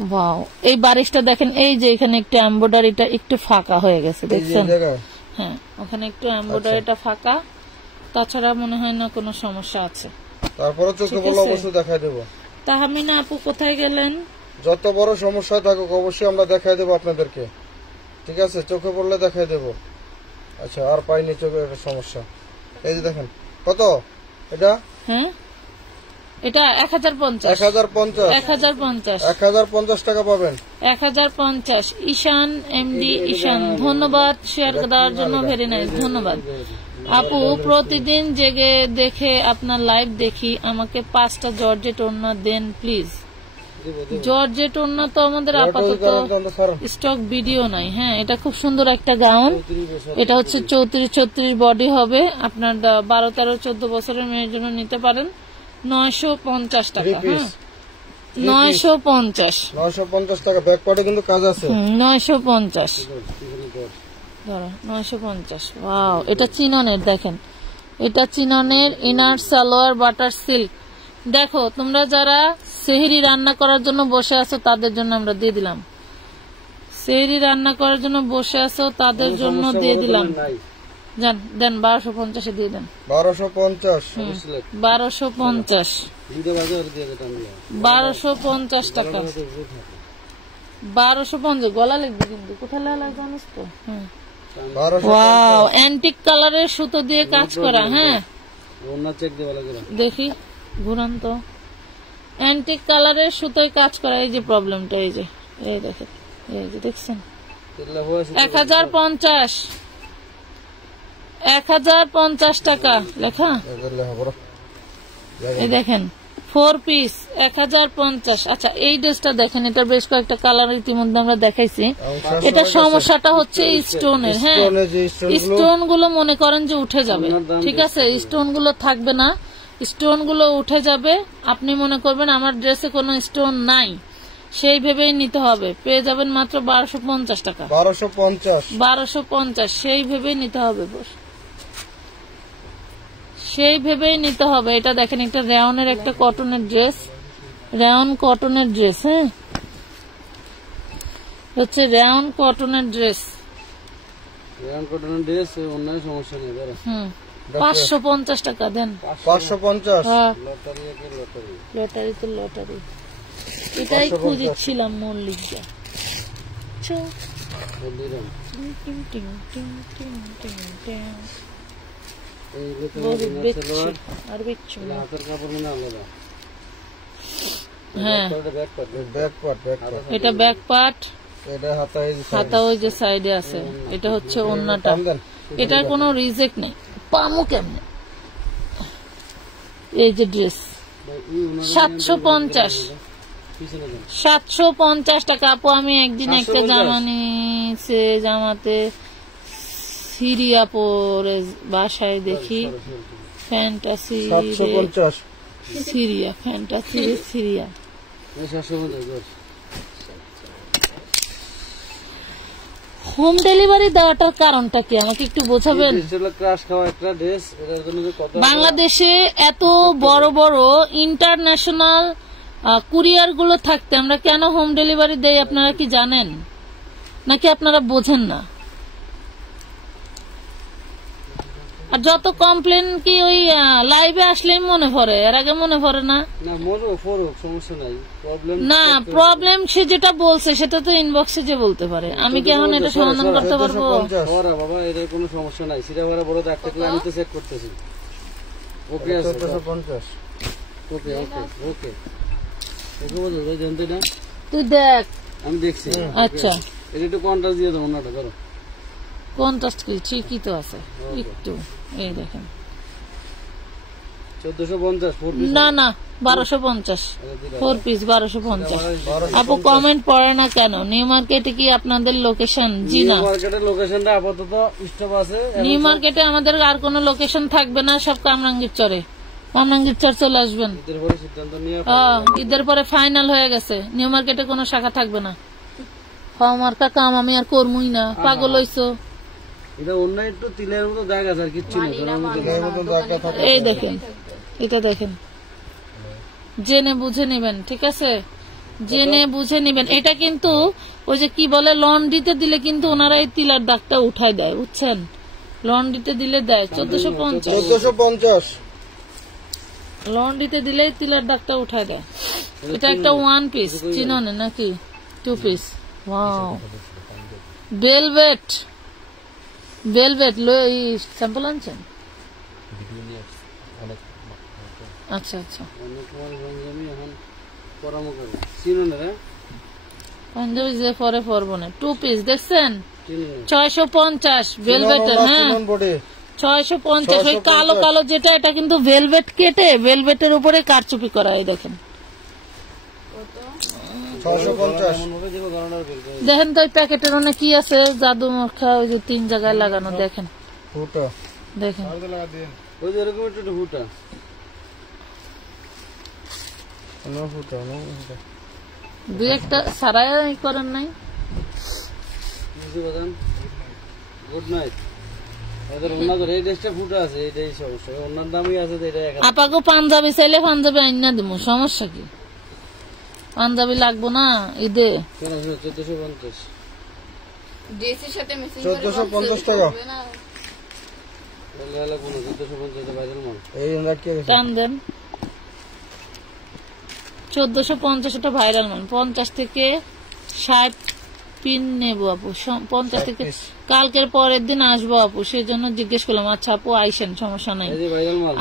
ওয়াও, এই বারিশটা দেখেন, এই যে এখানে একটু এমব্রয়ডারিটা একটু ফাঁকা হয়ে গেছে এই যে দেখছেন? জায়গায় হ্যাঁ ওখানে একটু এমব্রয়ডারিটা ফাঁকা, তাছাড়া মনে হয় না কোনো সমস্যা আছে। তারপরে চোখে ঠিক বলে আছে। অবশ্যই দেখাই দেবো। তাহমিনা আপু কোথায় গেলেন? যত বড় সমস্যা থাকুক অবশ্যই আমরা দেখাই দেবো আপনাদেরকে, ঠিক আছে? চোখে পড়লে দেখাই দেবো। আচ্ছা আর পাইনি চোখে একটা সমস্যা। এই যে দেখেন কত এটা, হ্যাঁ এটা 1050 1050 1050 1050 টাকা পাবেন। 1050 ঈশান এমডি ঈশান, ধন্যবাদ শেয়ার দেওয়ার জন্য, ভেরি নাইস, ধন্যবাদ আপু। প্রতিদিন জেগে দেখে আপনার লাইভ দেখি, আমাকে 5টা জর্জেট ওড়না দেন প্লিজ। জর্জেট ওড়না তো আমাদের আপাতত স্টক ভিডিও নাই। হ্যাঁ এটা খুব সুন্দর একটা গাউন, এটা হচ্ছে 34-36 বডি হবে, আপনার 12, 13, 14 বছরের মেয়ের জন্য নিতে পারেন। 950 টাকা। হ্যাঁ 950 950 টাকা। ব্যাক পার্টে কিন্তু কাজ আছে। 950 ধরো 950। ওয়াও, এটা চিননের, দেখেন এটা চিননের ইনার সালোয়ার বাটার সিল্ক। দেখো তোমরা যারা সেহরি রান্না করার জন্য বসে আছো তাদের জন্য আমরা দিয়ে দিলাম, সেহরি রান্না করার জন্য বসে আছো তাদের জন্য দিয়ে দিলাম। জান দেন 1250 দিয়ে দেন। 1250 1250 1250 টাকা। 1250 গলা লিখবে কিন্তু, কোথায় লেখা জানিস তো? হ্যাঁ 1250 ওয়াও, অ্যান্টিক কালারের সুতো দিয়ে কাজ করা। হ্যাঁ ওড়না চেক দিয়ে ভালো করে দেখি ঘুরান তো, অ্যান্টিক কালারের সুতোয় কাজ করা। এই যে প্রবলেমটা, এই যে এই দেখেন, এই যে দেখছেন 1050 1050 টাকা লেখা। এই দেখেন 4 পিস 1050। আচ্ছা এই ড্রেসটা দেখেন, এটা বেশ কয়েকটা কালার ইতিমধ্যে আমরা দেখাইছি। এটা সমস্যাটা হচ্ছে স্টোনের। হ্যাঁ স্টোন গুলো মনে করেন যে উঠে যাবে, ঠিক আছে? স্টোন গুলো থাকবে না, স্টোন গুলো উঠে যাবে। আপনি মনে করবেন আমার ড্রেসে কোনো স্টোন নাই, সেই ভেবেই নিতে হবে। পেয়ে যাবেন মাত্র 1250 টাকা। 1250 সেই ভেবেই নিতে হবে, সেই ভেবেই নিতে হবে। এটা দেখেন একটা রেয়নের একটা কটনের ড্রেস, রেয়ন কটনের ড্রেস। হ্যাঁ হচ্ছে রেয়ন কটনের ড্রেস। রেয়ন কটনের ড্রেস, অন্য সমস্যা নেই। 550 টাকা দেন। 550 হ্যাঁ লটারি কি লটারি, লটারি তো লটারি, এটাই খুঁজছিলাম মল্লিকা। বলদিরাম এই আর বিচ্ছু না। হাতের কাপড় মনে আলাদা। হ্যাঁ ব্যাক পার্ট, ব্যাক পার্ট এটা ব্যাক পার্ট, এটা হাতা ওই যে সাইডে আছে। এটা হচ্ছে ওন্নাটা, এটার কোনো রিজেক্ট নেই। পামু কেমনে? এই যে ড্রেস 750 750 টাকা। আপু আমি একদিন একটা জামা নিয়েছে, জামাতে সিরিয়া পরে বাসায় দেখি ফ্যান্টাসি 750 সিরিয়া, ফ্যান্টাসি সিরিয়া। 750 হোম ডেলিভারি দেওয়াটার কারণটা কি আমাকে একটু বোঝাবেন? ক্রাশ খাওয়া একটা ড্রেস, এটার জন্য যে কত বাংলাদেশে এত বড় বড় ইন্টারন্যাশনাল কুরিয়ার গুলো থাকতে আমরা কেন হোম ডেলিভারি দেই আপনারা কি জানেন, নাকি আপনারা বোঝেন না? আর যত কমপ্লেন কি ওই লাইভে আসলেই মনে পড়ে, এর আগে মনে পড়ে না? না মনে পড়ুক, সমস্যা নাই। প্রবলেম না, প্রবলেম সে যেটা বলছে সেটা তো ইনবক্সে যে বলতে পারে, আমি কি এখন এটা সমাধান করতে পারবো? ওরা বাবা এটার কোনো সমস্যা নাই, সিধা ভরা বড় দাগ থাকলে আমি তো চেক করতেছি। ওকে আছে 1450 ওকে ওকে ওকে দেখো বলো ওই জানতে না, তুই দেখ। আমি দেখছি। আচ্ছা, এটা একটু কন্ট্রাস্ট দিয়ে দেবো নাটা করো। কন্ট্রাস্ট কি ঠিকই তো আছে একটু, এই দেখেন। 1450 4 পিস না না 1250 4 পিস 1250। আপু কমেন্ট পড়ে না কেন? নিউ মার্কেটে কি আপনাদের লোকেশন? জি না, মার্কেটের লোকেশনটা আপাতত স্টপ আছে। নিউ মার্কেটে আমাদের আর কোনো লোকেশন থাকবে না, সব কামরাঙ্গীর চরে। কামরাঙ্গীর চর চলে আসবেন। ঈদের পরে সিদ্ধান্ত নিয়ে ঈদের পরে ফাইনাল হয়ে গেছে, নিউ মার্কেটে কোনো শাখা থাকবে না। হওয়ামার্কা কাম আমি আর করমুই না, পাগল হইছো। এটা অন্য একটু তিলের মতো দাগ আছে আর কিচ্ছু নেই। এই দেখেন, এটা দেখেন, জেনে বুঝে নেবেন, ঠিক আছে? জেনে বুঝে নেবেন। এটা কিন্তু ওই যে কি বলে লন্ড্রিতে দিলে কিন্তু ওনারা এই তিলার দাগটা উঠাই দেয়, বুঝছেন? লন্ড্রিতে দিলে দেয় 1450। লন্ড্রিতে দিলে তিলার দাগটা উঠাই দেয়। এটা একটা 1 পিস, চিনো না নাকি? 2 piece. Wow, velvet velvet sample আনছেন? আচ্ছা আচ্ছা, পাঞ্জাবি যে পরে পরবো না। 2 পিস দেখছেন 650 ভেলভেটের। হ্যাঁ 650। ওই কালো কালো যেটা, এটা কিন্তু ভেলভেট কেটে ভেলভেটের উপরে কারচুপি করা। এই দেখেন 650 দেখেন তো ওই প্যাকেটের অনেক কি আছে, জাদু মরখা ওই যে 3 জায়গায় লাগানো। দেখেন ফুটা দেখেন, ওই যে এরকম একটু ফুটা দুই একটা সারাই করেন নাই। Good night. এই ড্রেসটা ফুটা আছে, এটাই সমস্যা। অন্যান্য দামই আছে। আপাকে পাঞ্জাবি চাইলে পাঞ্জাবি আইনা দিব, সমস্যা কি? পাঞ্জাবি লাগবো না ঈদে? 1450 ড্রেসের সাথে ম্যাচিং 1450 টাকা। টান দেন 1450। এটা ভাইরাল মান। 50 থেকে 60 পিন নেবো আপু। 50 থেকে কালকের পরের দিন আসবো আপু, সেই জন্য জিজ্ঞেস করলাম। আচ্ছা আপু আইসেন, সমস্যা নাই,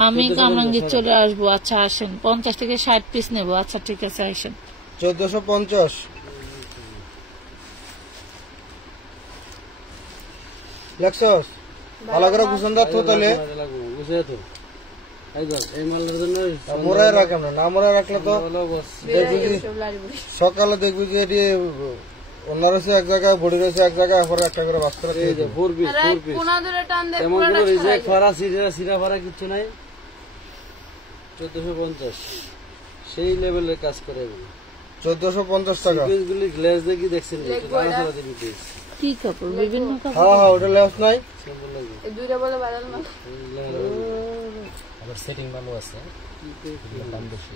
আমি কামরাঙ্গীর চলে আসবো। আচ্ছা আসেন, 50 থেকে 60 পিস নেবো। আচ্ছা ঠিক আছে আইসেন। 1450 লাগছস ভালো করে গুছানদার তো তাহলে বুঝে তো এই মালের জন্য মোড়ায় রাখলাম না, মোড়ায় রাখলে তো দেখবি সকালে দেখবি যে এটি অন্য রয়েছে এক জায়গায়, বডি রয়েছে এক জায়গায়, পরে একটা করে বাস করে এই যে 4 পিস 4 পিস এমন কোনো রিজেক্ট ফারা সিরা ফারা কিছু নাই। 1450 সেই লেভেলের কাজ করে। 1450 টাকা। সিকোয়েন্সগুলি গ্লেজ দেখি দেখছেন কি কাপড়? বিভিন্ন কাপড়। হ্যাঁ হ্যাঁ, ওটা লেস নাই। এই দুইটা বলে ভাইরাল মাল। আবার সেটিং ভালো আছে, দাম বেশি।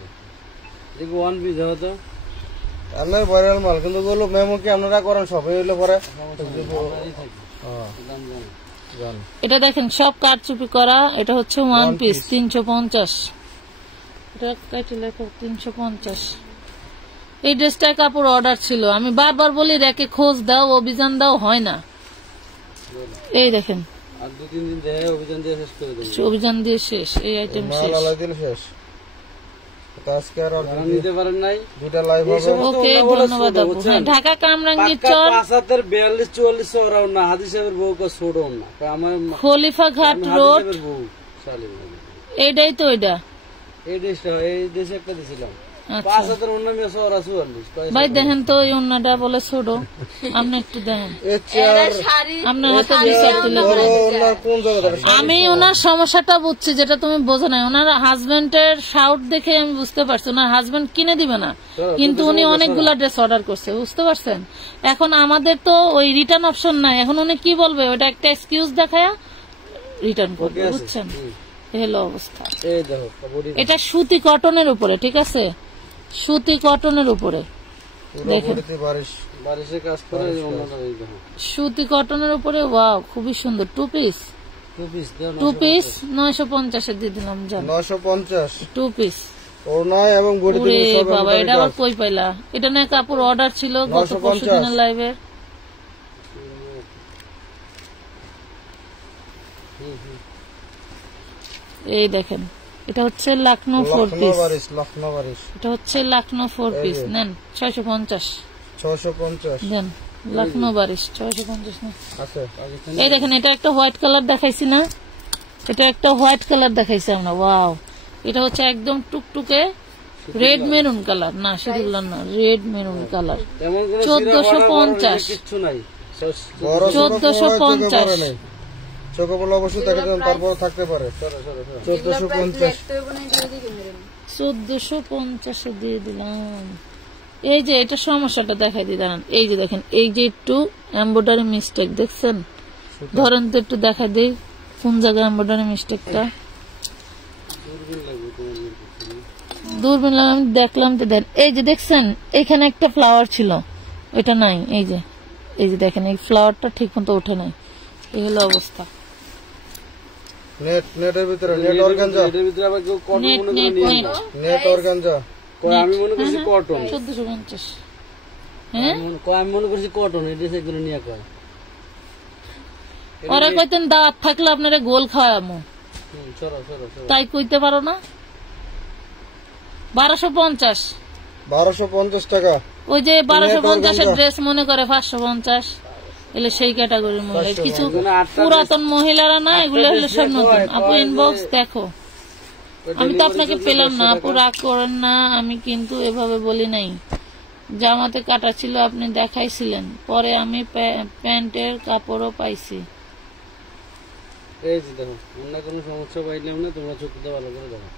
দেখো 1 পিস দাও তো। আপনার ভাইরাল মাল, কিন্তু ওগুলো মেমো কি আপনারা করেন সবাই হইলে পরে। এটা দেখেন সব কারচুপি করা। এটা হচ্ছে 1 পিস 350। এটা কাটে লেখো 350। এই ড্রেসটা কাপড় অর্ডার ছিল, আমি বারবার বলি রেখে খোঁজ দাও, অভিযান দাও, হয় না। এই দেখেন আর 2-3 দিন দেয় অভিযান দিয়ে শেষ করে দেব। অভিযান দিয়ে শেষ, এই আইটেম শেষ। মাল আলাই দিলে শেষ। আজকে আর নিতে পারেন নাই, দুইটা লাইভ হবে। ওকে ধন্যবাদ আপু। হ্যাঁ ঢাকা কামরাঙ্গীর চর 75-44 ওরাও না হাদি সাহেবের বউ কো ছোড়ও না আমার খলিফা ঘাট রোড। বউ শালি এইটাই তো, এটা এই দেশটা এই দেশে একটা দিছিলাম। আচ্ছা 5,000 অন্য মেয়ে সর আছে 44 ভাই দেখেন তো এই অন্যটা বলে ছোট, আপনি একটু দেখেন এর চেয়ার আপনার হাতে বিচার তুলে বড় ওনার কোন জায়গা থেকে আমি ওনার সমস্যাটা বুঝছি, যেটা তুমি বোঝো না। ওনার হাজবেন্ডের শাউট দেখে আমি বুঝতে পারছি ওনার হাজবেন্ড কিনে দিবে না, কিন্তু উনি অনেকগুলা ড্রেস অর্ডার করছে, বুঝতে পারছেন। এখন আমাদের তো ওই রিটার্ন অপশন নাই, এখন উনি কি বলবে, ওটা একটা এক্সকিউজ দেখায়া রিটার্ন করবে, বুঝছেন। এই হলো অবস্থা। এই দেখো বডি এটা সুতি কটনের উপরে, ঠিক আছে, সুতি কটনের উপরে দেখেন, বডিতে বারিশ বারিশের কাজ করে অন্যটা এই দেখো সুতি কটনের উপরে। ওয়াও, খুবই সুন্দর। 2 পিস 2 পিস দাও 2 পিস 950 দিয়ে দিলাম, জান 950 2 পিস। ওড়নায় এবং বডিতে ওরে সব বাবা, এটা আবার কই পাইলা? এটা না কাপড় অর্ডার ছিল গত 950 পরশুদিনের লাইভে। এই দেখেন, এটা হচ্ছে লাখনো 4 পিস, লখনৌ বারিশ এটা হচ্ছে লাখনো 4 পিস। নেন 650 650 দেন, লাখনো বারিশ 650 না। আছে এই দেখেন, এটা একটা হোয়াইট কালার দেখাইছি না, এটা একটা হোয়াইট কালার দেখাইছি আমরা। ওয়াও, এটা হচ্ছে একদম টুকটুকে রেড মেরুন কালার, না সেগুলো না, রেড মেরুন কালার। এমন কোন 1450 কিছু নাই। বড় 1450 চোখে বলে অবশ্যই দেখা যান, তারপর থাকতে পারে 1450 1450 দিয়ে দিলাম। এই যে এটা সমস্যাটা দেখাই দিয়ে দাঁড়ান, এই যে দেখেন, এই যে একটু এমব্রয়ডারি মিস্টেক দেখছেন, ধরেন তো একটু দেখা দিই কোন জায়গায় এমব্রয়ডারি মিস্টেকটা। দূরবীন আমি দেখলাম তো, দেন এই যে দেখছেন এখানে একটা ফ্লাওয়ার ছিল, এটা নাই। এই যে দেখেন, এই ফ্লাওয়ারটা ঠিক মতো ওঠে নাই। এই হলো অবস্থা। নেটের ভিতরে নেট অর্গানজা, এর ভিতরে আবার কেউ কটন নেট মনে নেট করে নিয়ে নেট নেট অর্গানজা কয় আমি মনে করছি কটন 1450। হ্যাঁ, আমি মনে করছি কটন, এই ড্রেস এগুলো নিয়ে কয় ওরা কইতেন দাঁত থাকলে আপনারা গোল খাওয়ামো, সরো সরো সরো তাই কইতে পারো না। 1250, 1250 টাকা। ওই যে 1250 এর ড্রেস মনে করে 550, এলে সেই ক্যাটাগরির মহিলা। কিছু পুরাতন মহিলারা না, এগুলো হলো সব নতুন। আপু ইনবক্স দেখো, আমি তো আপনাকে পেলাম না। আপু রাগ করেন না, আমি কিন্তু এভাবে বলি নাই। জামাতে কাটা ছিল, আপনি দেখাইছিলেন, পরে আমি প্যান্টের কাপড়ও পাইছি। এই যে দেখো, অন্য কোনো সমস্যা পাইলাম না, তোমরা চোখটা ভালো করে দেখো।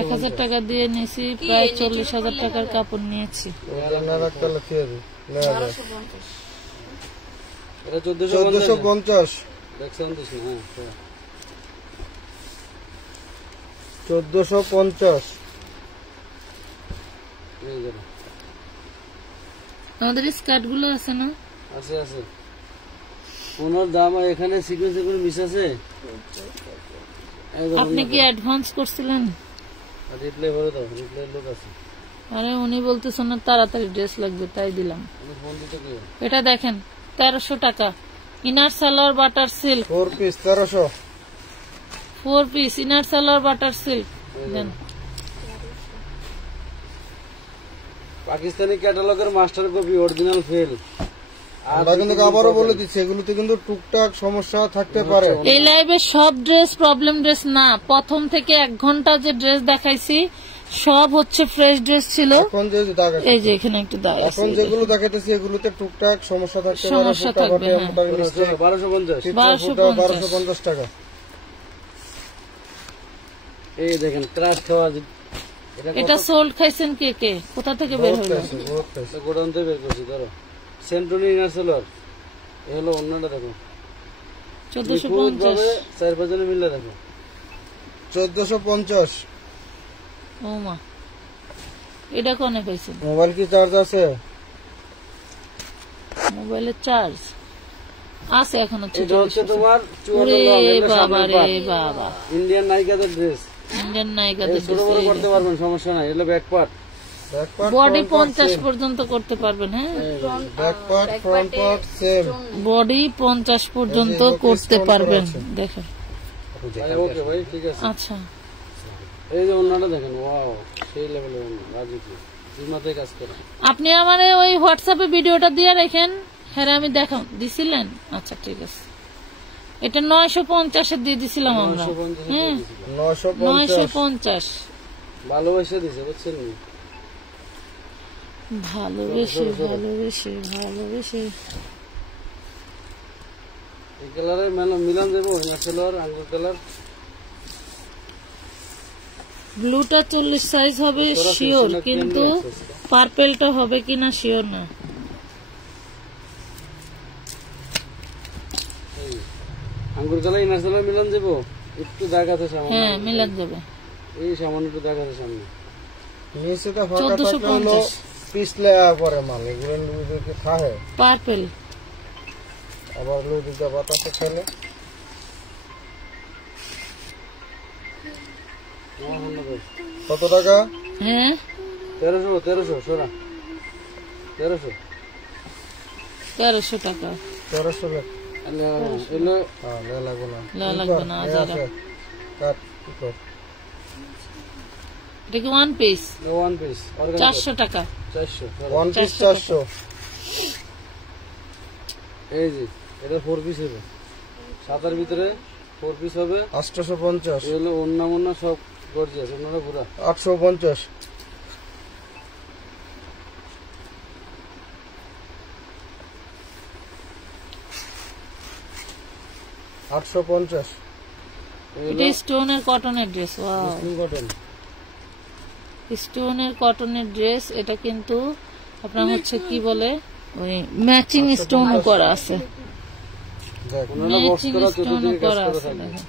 1000 টাকা দিয়ে নিয়েছি, প্রায় 40,000 টাকার কাপড় নিয়েছি। না রাখতে লিখে দিই না না এটা 1450 দেখছেন তো? হ্যাঁ 1450 এই দেখো, আমাদের স্কার্ট গুলো আছে না, আছে আছে। ওনার দাম এখানে সিকোয়েন্সে কোনো মিস আছে? আপনি কি অ্যাডভান্স করছিলেন? রিপ্লাই করে দাও, রিপ্লাই লোক আছে। আরে উনি বলতেছেন না তাড়াতাড়ি ড্রেস লাগবে, তাই দিলাম। আমি ফোন দিতে কি এটা দেখেন 1300 টাকা, inner salwar butter silk 4 piece 1300 4 piece inner salwar butter silk. Then Pakistani ক্যাটালগের মাস্টার কপি অরিজিনাল ফেল। আমরা কিন্তু আবারও বলে দিচ্ছি, এগুলোতে কিন্তু টুকটাক সমস্যা থাকতে পারে। এই লাইভে সব ড্রেস প্রবলেম ড্রেস না, প্রথম থেকে 1 ঘন্টা যে ড্রেস দেখাইছি সব হচ্ছে ফ্রেশ ড্রেস ছিল। এখন যে দাগ আছে, এই যে এখানে একটু দাগ আছে, এখন যেগুলো দেখাইতেছি এগুলোতে টুকটাক সমস্যা থাকতে পারে। সমস্যা থাকবে, হ্যাঁ। 1250 টাকা। এই দেখেন ক্রাশ খাওয়া, এটা সোল্ড খাইছেন কে কে, কোথা থেকে বের হলো? গোডাউন থেকে বের করছি। ধরো সেন্টনি ইনারসেলর, এ হলো অন্যটা দেখো 1450। 4-5 জনে মিলে দেখো 1450। ও মা, এটা কোনে পাইছেন? মোবাইল কি চার্জ আছে? মোবাইলের চার্জ আছে এখনো। এটা হচ্ছে তোমার ওরে বাবা রে বাবা, ইন্ডিয়ান নায়িকাদের ড্রেস, ইন্ডিয়ান নায়িকাদের ছোট বড় করতে পারবেন, সমস্যা নাই। এগুলো ব্যাক পার্ট, বডি 50 পর্যন্ত করতে পারবেন। হ্যাঁ, back part front part same, body 50 পর্যন্ত করতে পারবেন। দেখেন ওকে ভাই, ঠিক আছে। আচ্ছা, এই যে অন্যটা দেখেন, ওয়াও সেই লেভেলের রাজুকি জিমাতে কাজ করে। আপনি আমারে ওই হোয়াটসঅ্যাপে ভিডিওটা দিয়ে রাখেন, হ্যাঁ আমি দেখাম দিছিলেন। আচ্ছা ঠিক আছে, এটা 950 এর দিয়ে দিছিলাম আমরা। হ্যাঁ 950। 950 ভালোবাসা দিছে বুঝছেন নি? ভালোবেসে ভালোবেসে ভালোবেসে এই কালারে মিলান দেবো ন্যাশনাল আঙ্গুর কালার। ব্লুটা 40 সাইজ হবে শিওর, কিন্তু পার্পেলটা হবে কিনা শিওর না। আঙ্গুর কালার ন্যাশনাল মিলান দেবো, একটু দাগ আছে সামনে। হ্যাঁ মিলান যাবে। এই সামান্য একটু দাগ আছে সামনে। নিচেটা ফাঁকা থাকলে হলো 1450 পিছলে পরে মাল এগুলো লুইদিকে খায়, পার্পেল আবার লুইদিকে বাতাসে খেলে। কত টাকা? হ্যাঁ 1300 সোরা 1300 টাকা। 1300 টাকা। এলো হ্যাঁ লে লাগবে না, লা লাগবে না, এ আজারা। আছে। কাট কি কর? এটা কি ওয়ান পিস? ওয়ান পিস 400 টাকা। 400। One piece 400। এই যে এটা 4 পিস হবে, সাতার ভিতরে 4 পিস হবে। 850। এই হলো অন্য মন্য সব গর্জিয়াস, অন্যরা পুরা 850। 850। এটা স্টোনের কটনের ড্রেস। Wow, cotton. স্টোনের কটনের ড্রেস। এটা কিন্তু আপনার হচ্ছে কি বলে ওই ম্যাচিং স্টোনও করা আছে। দেখ অন্যরা বক্স ম্যাচিং করা স্টোনও চতুর্দিকে কাজ করা করা আছে থাকবে। দেখেন।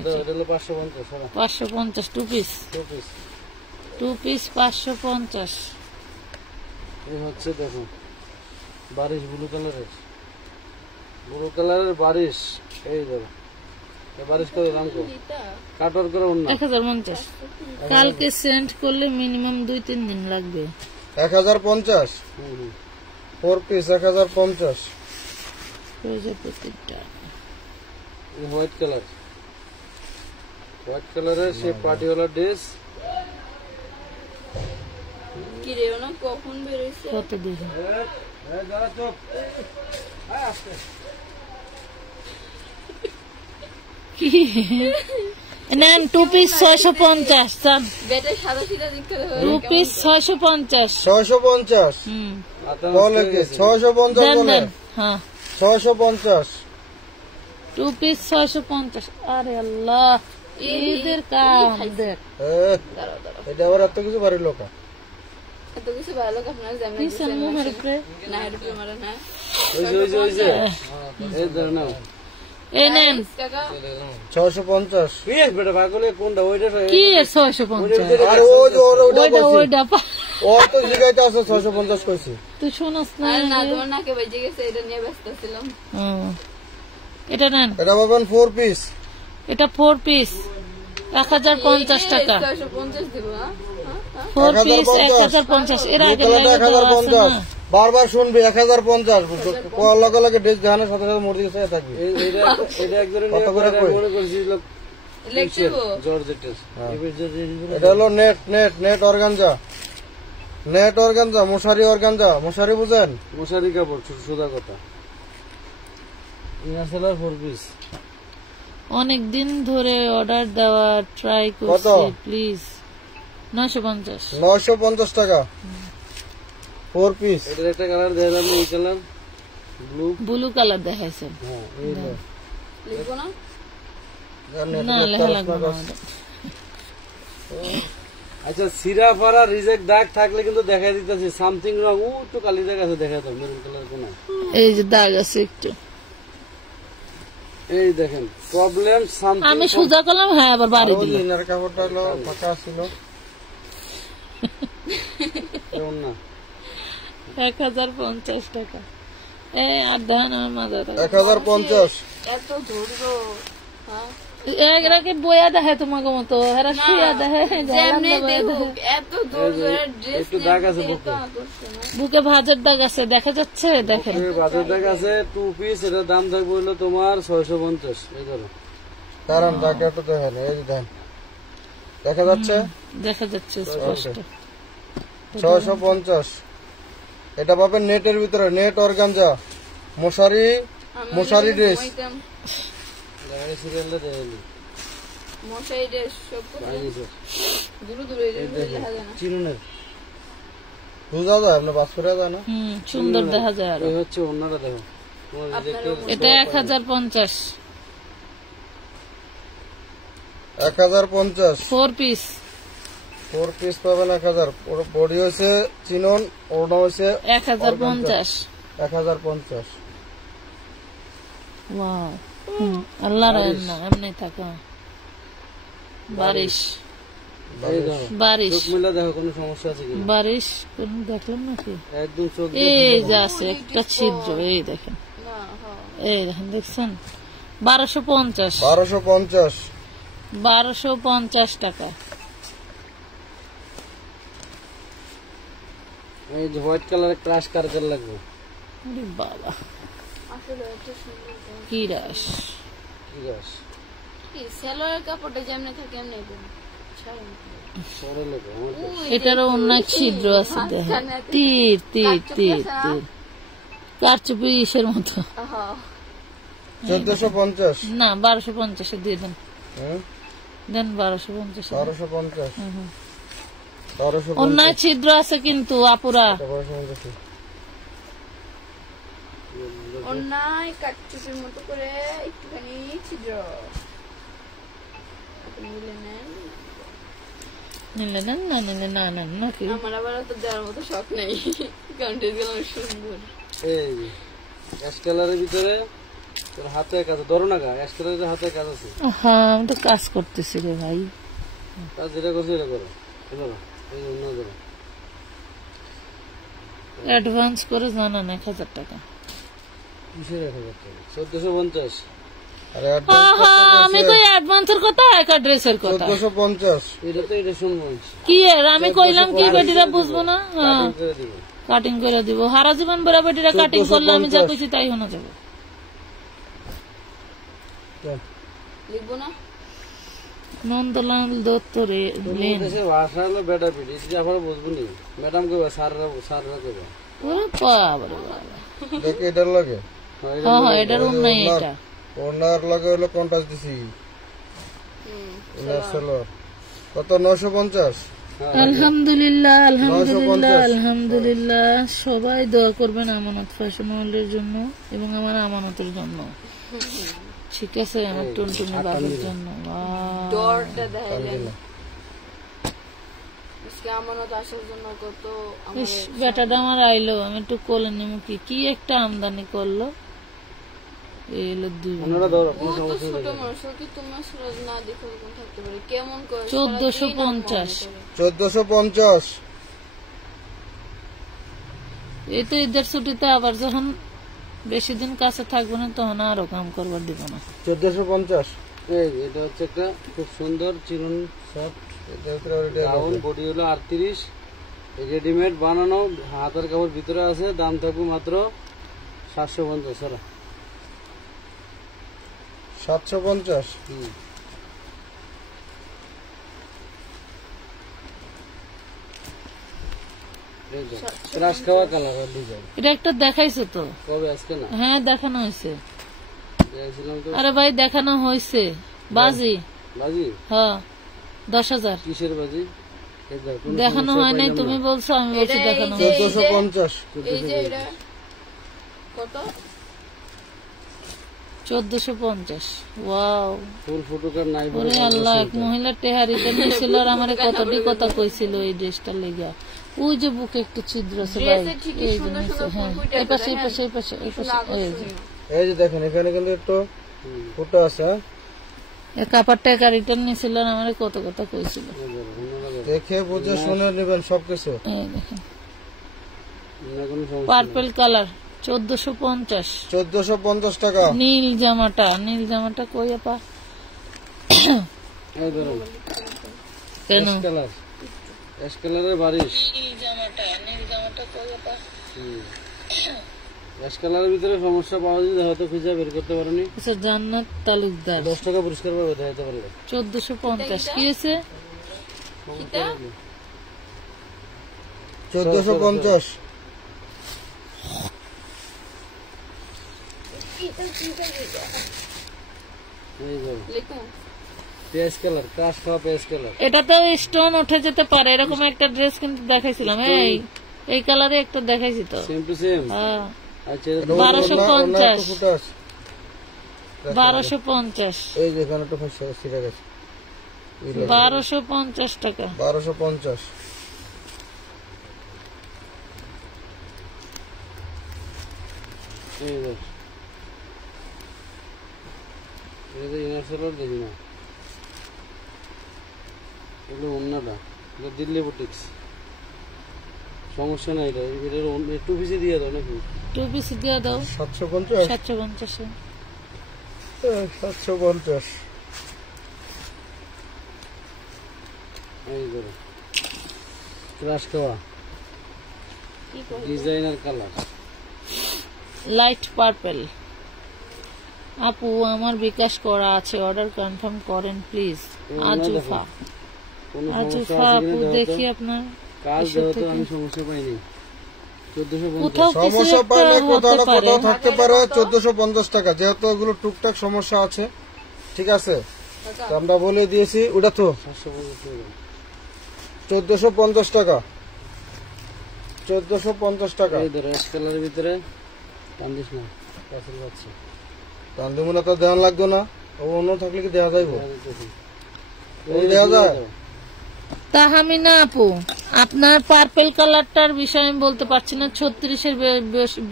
এটা হলো 550 সোরা 550 টু পিস। 2 পিস। 2 পিস 550। এই হচ্ছে দেখুন বারিশ ব্লু কালারের বারিশ। এই দেখো এই বারিশ করে দাম কম, কাটর করে অন্য 1050। কালকে সেন্ড করলে মিনিমাম 2-3 দিন লাগবে। 1050। 4 পিস 1050। প্রজাপতিটা হোয়াইট কালারের সে পার্টিওয়ালা ড্রেস। কি রে না কখন বেরোইছে? কত দেখি কি নেন। 2 পিস 650 চান। বেটা সাদা সিধা দেখতে হবে। 2 পিস 650। 650 বলে কি? 650 দেন বলে? দেন। হ্যাঁ 650। 2 পিস 650। আরে আল্লাহ, ঈদের কাম দেখ। এটা আবার এত কিছু বাড়ির লোক। এত কিছু ভালো লোক আপনারা যেমন পিছন মুখের উপরে না এর উপরে মারা না। ওই যে এই ধর নাও। এই নেন। টাকা 650। পিস বেটা পাগলে কোনটা ওইটা? কি এর 650? আরে ও যে ওটা ওইটা বলছি, ওইটা ও তো জিগাইতে আছে 650 কইছি। তুই শোনাস না? আর না তোমার নাকে বেজে গেছে, এটা নিয়ে ব্যস্ত ছিলাম। এটা নেন। এটা পাবেন 4 পিস। এটা 4 পিস 1050 টাকা। 650 দিব। 4 পিস 1050। এর আগে বুতলাটা লাগে দেওয়া আছে 1050। না। বারবার শুনবি 1050। কোয়ার লগে লগে ড্রেস দেখানোর সাথে সাথে মুরগি খেয়ে থাকবি। এটা একদম কত করে কই? মনে করছিল লেখছিব জর্জেটের। এটা হলো নেট অর্গানজা, মশারি অর্গানজা। মশারি বুঝেন? মশারি কাপড় সোজা কথা। ইনারসেলার 4 পিস। অনেক দিন ধরে অর্ডার দেওয়া ট্রাই করছি, প্লিজ। 950। 950 টাকা 4 পিস। এটার একটা কালার দেখালাম, এই কালার ব্লু কালার দেখাইছেন। হ্যাঁ এই লো। লিখবো না? না লেখা লাগবে না। আচ্ছা সিরা ফারা রিজেক্ট দাগ থাকলে কিন্তু দেখাই দিতেছি সামথিং রং। ও তো কালি দাগ আছে, দেখা তো মেরুন কালার কোন। এই যে দাগ আছে একটু। এই দেখেন প্রবলেম সামথিং। আমি সোজা করলাম, হ্যাঁ আবার বাড়ি ওই দিল। ইনার কাপড়টা হলো ফাঁকা ছিল। এমন না 1050 টাকা। এই আর দেন আমার মাথা। 1050। এত ধৈর্য। হ্যাঁ এগুলাকে বইয়া দেখে তোমাকে মতো, এরা শুয়া দেখে। যেমনি দেখুক এত ধৈর্য ড্রেস একটু দাগ আছে বুকে। বুকে ভাজের দাগ আছে, দেখা যাচ্ছে? দেখেন বাজার দাগ আছে 2 পিস। এটার দাম থাকবে হলো তোমার 650। এই ধরো কারণ দাগটা তো দেখেন, এই যে দেখেন দেখা যাচ্ছে, দেখা যাচ্ছে স্পষ্ট। 650। এটা পাবেন নেটের ভিতরে, নেট অর্গানজা মশারি ড্রেস। সিরিয়ালটা দেখালি মশাই এটা সব দূরে দূরে দেখা যায় না। চিরুনের বুঝা যায় আপনার পাস করে যায় না? সুন্দর দেখা যায় আরো। এই হচ্ছে অন্যটা দেখো তোমার রিজেক্টের এটা 1050 1050 4 পিস। 4 পিস পাবেন 1000। ওর বডি হচ্ছে চিনন, ওড়না হচ্ছে 1050। 1050। ওয়াও, আল্লাহ রান্না এমনি থাকা। বারিশ এই দেখো বারিশ চোখ মেলা দেখো কোনো সমস্যা আছে কিনা বারিশ কোন দেখলাম নাকি? একদম চোখ এই যে আছে একটা ছিদ্র, এই দেখেন, না হ্যাঁ এই দেখেন, দেখছেন? 1250 1250। 1250 টাকা। এই যে হোয়াইট কালারের ক্রাশ কারকার লাগবে ওরে বাবা, আসলে এটা সুন্দর কি রাস! ঠিক আছে কি সেলোয়ার কাপড়টা যেমনি থাকে এমনি দেন ছাড়েন সরে লেগে আমার এটারও অনেক ছিদ্র আছে, দেখেন, তীর তীর তীর তীর, কারচুপি ইসের মতো। হ্যাঁ 1450। না, 1250 দিয়ে দেন, হ্যাঁ দেন 1250। 1250। 1250। অন্যায় ছিদ্র আছে কিন্তু আপুরা। 1250। অন্যায় কাটচুপির মতো করে একটুখানি ছিদ্র আপনি নিলে নেন। নিলে না, না নিলে না, না নাকি? আমার আবার তো দেওয়ার মতো শখ নেই, কারণ ড্রেসগুলো অনেক সুন্দর। এই অ্যাশ কালারের ভিতরে তোর হাতে কাজ ধরো না গা, অ্যাশ কালারের হাতে কাজ আছে হ্যাঁ, আমি তো কাজ করতেছি রে ভাই। কাজ যেটা করছে এটা করো, এই ধরো, এই যে অন্য ধরো অ্যাডভান্স করে জানান 1000 টাকা। কিসের 1000 টাকা? 1450। আরে আহা, আমি কই অ্যাডভান্সের কথা, একা ড্রেসের কথা। 1450। এটা তো এটা শুনবো কি এর আমি কইলাম কি বেটিরা বুঝবো না? হ্যাঁ, করে দিব কাটিং করে দিব। হারা জীবন বড় বেটিরা কাটিং করলে আমি যা কইছি তাই শোনা যাবে। লিখবো না নন্দলাল দত্ত রে লেন। দেশে ভাষা হলো বেটা পিটি, এটা আবার বুঝবো নি ম্যাডাম কইবা, স্যাররা কইবা। ওরে বাবা রে বাবা। দেখে এটার লাগে হ্যাঁ, হ্যাঁ হ্যাঁ, এটার অন্যায় এটা। ওনার লাগে হলো কন্টাস দিছি। ওনার সেলোয়ার কত? 950। আলহামদুলিল্লাহ, আলহামদুলিল্লাহ, আলহামদুলিল্লাহ। সবাই দোয়া করবেন আমানত ফ্যাশন ওয়ার্ল্ডের জন্য এবং আমার আমানতের জন্য, ঠিক আছে? আমার টুনটুনি বাবার জন্য। বাহ, ডরটা দেখাইলেন আজকে আমানত আসার জন্য কত ইস, বেটাটা আমার আইলো, আমি একটু কোলে নিমু। কি একটা আমদানি করলো। এলো 2 ওনারা ধরো কোনো ছোট সমস্যা নেই। মানুষ কি তোমার সুরজ না দেখে এরকম থাকতে পারে? কেমন করে 1450। 1450। এই তো ঈদের ছুটিতে আবার যখন বেশি দিন কাছে থাকবো না তখন আরো কাম করবার দিব না। 1450। এই এটা হচ্ছে একটা খুব সুন্দর চিরুন সফট এটা ভিতরে অলরেডি ডাউন, বডি হলো 38, রেডিমেড বানানো, হাতের কাপড় ভিতরে আছে। দাম থাকবে মাত্র 750। সারা 750। ক্রাশ খাওয়া কালার ডিজাইন। এটা একটা দেখাইছো তো? কবে? আজকে না, হ্যাঁ, দেখানো হয়েছে। দেখছিলাম তো। আরে ভাই, দেখানো হয়েছে। বাজি, বাজি? হ্যাঁ, 10,000। কিসের বাজি? এই দেখো, কোনো দেখানো সমস্যা হয় নাই, পাইলাম তুমি না। বলছো, আমি বলছি এটা এই দেখানো যে- হয়। 1450। এই যে এটা কত? 1450। ওয়াও, ফুল ফুটুকার নাই বলে ওরে আল্লাহ, এক মহিলা টেহারিতে নিয়েছিল আর আমার কতটি কথা কইছিল এই ড্রেসটা লেগা। ওই যে বুকে একটু ছিদ্র আছে ভাই, ড্রেসের ঠিকই এই যে সুন্দর নিচে, সুন্দর হ্যাঁ, ফুল ফুটে এই পাশে, আছে, এই পাশে, এই পাশে, এই পাশে, এই যে। এই যে দেখেন এখানে কিন্তু একটু ফুটো আছে। এই কাপড়টা একা রিটার্ন নিয়েছিল আর আমার কত কথা কইছিল। দেখে বুঝে শুনে নেবেন সবকিছু। এই দেখেন, কোনো সমস্যা পার্পল কালার, 1450। 1450 টাকা। নীল জামাটা কই আপা? এই ধরুন কেন? কালার, অ্যাশ কালারের বারিশ। নীল জামাটা কই আপা? অ্যাশ কালারের ভিতরে সমস্যা পাওয়া যায়, হয়তো খুঁজে বের করতে পারেনি। আচ্ছা, জান্নাত তালুকদার, 10 টাকা পুরস্কার পাবে, দেখাতে পারলে। 1450। কি আছে? 1450। এই ধরুন লেখা পেঁয়াজ কালার, ক্রাশ খাওয়া পেঁয়াজ কালার। এটাতেও স্টোন উঠে যেতে পারে, এরকম একটা ড্রেস কিন্তু দেখাইছিলাম, এই কালারে একটা দেখাইছি তো। Same to same. হ্যাঁ, আচ্ছা, 1250 ফুটা আছে 1250 এই যে এখানে তো ফাঁসা ছিড়ে গেছে 1250 টাকা। 1250 এই দেখ, এটা ইনার সেলার দেখি না, এগুলো অন্যটা, এটা দিল্লি বুটিক্স, সমস্যা নাই। এটা এটার টু পিসি দিয়ে দাও নাকি? 2 পিস দিয়ে দাও। 750 750 750 এই ধরো, ক্রাশ খাওয়া ডিজাইনার কালার, লাইট পার্পল। আপু আমার বিকাশ করা আছে, অর্ডার কনফার্ম করেন প্লিজ। আজুফা, কোনো আজুফা সমস্যা আছে আপু কিনা দেখি আপনার কাজ দেওয়া তো আমি সমস্যা পাইনি। 1450 কোথাও কিছু সমস্যা একটা পাইলে কোথাও হতে না পারে। কোথাও থাকতে পারে 1450 টাকা, যেহেতু ওগুলো টুকটাক সমস্যা আছে। ঠিক আছে, তো আমরা বলে দিয়েছি ওটা তো 1450 টাকা, 1450 টাকা। এই ধরো অ্যাশ কালারের ভিতরে, কান্দিস না, কাছে যাচ্ছে, তান্দুমুনা তো দেওয়া লাগতো না, ও অন্য থাকলে কি দেওয়া যাইব? এই দেওয়া যায়? তাহামিনা আপু, আপনার পার্পল কালারটার বিষয়ে আমি বলতে পারছি না, 36-এর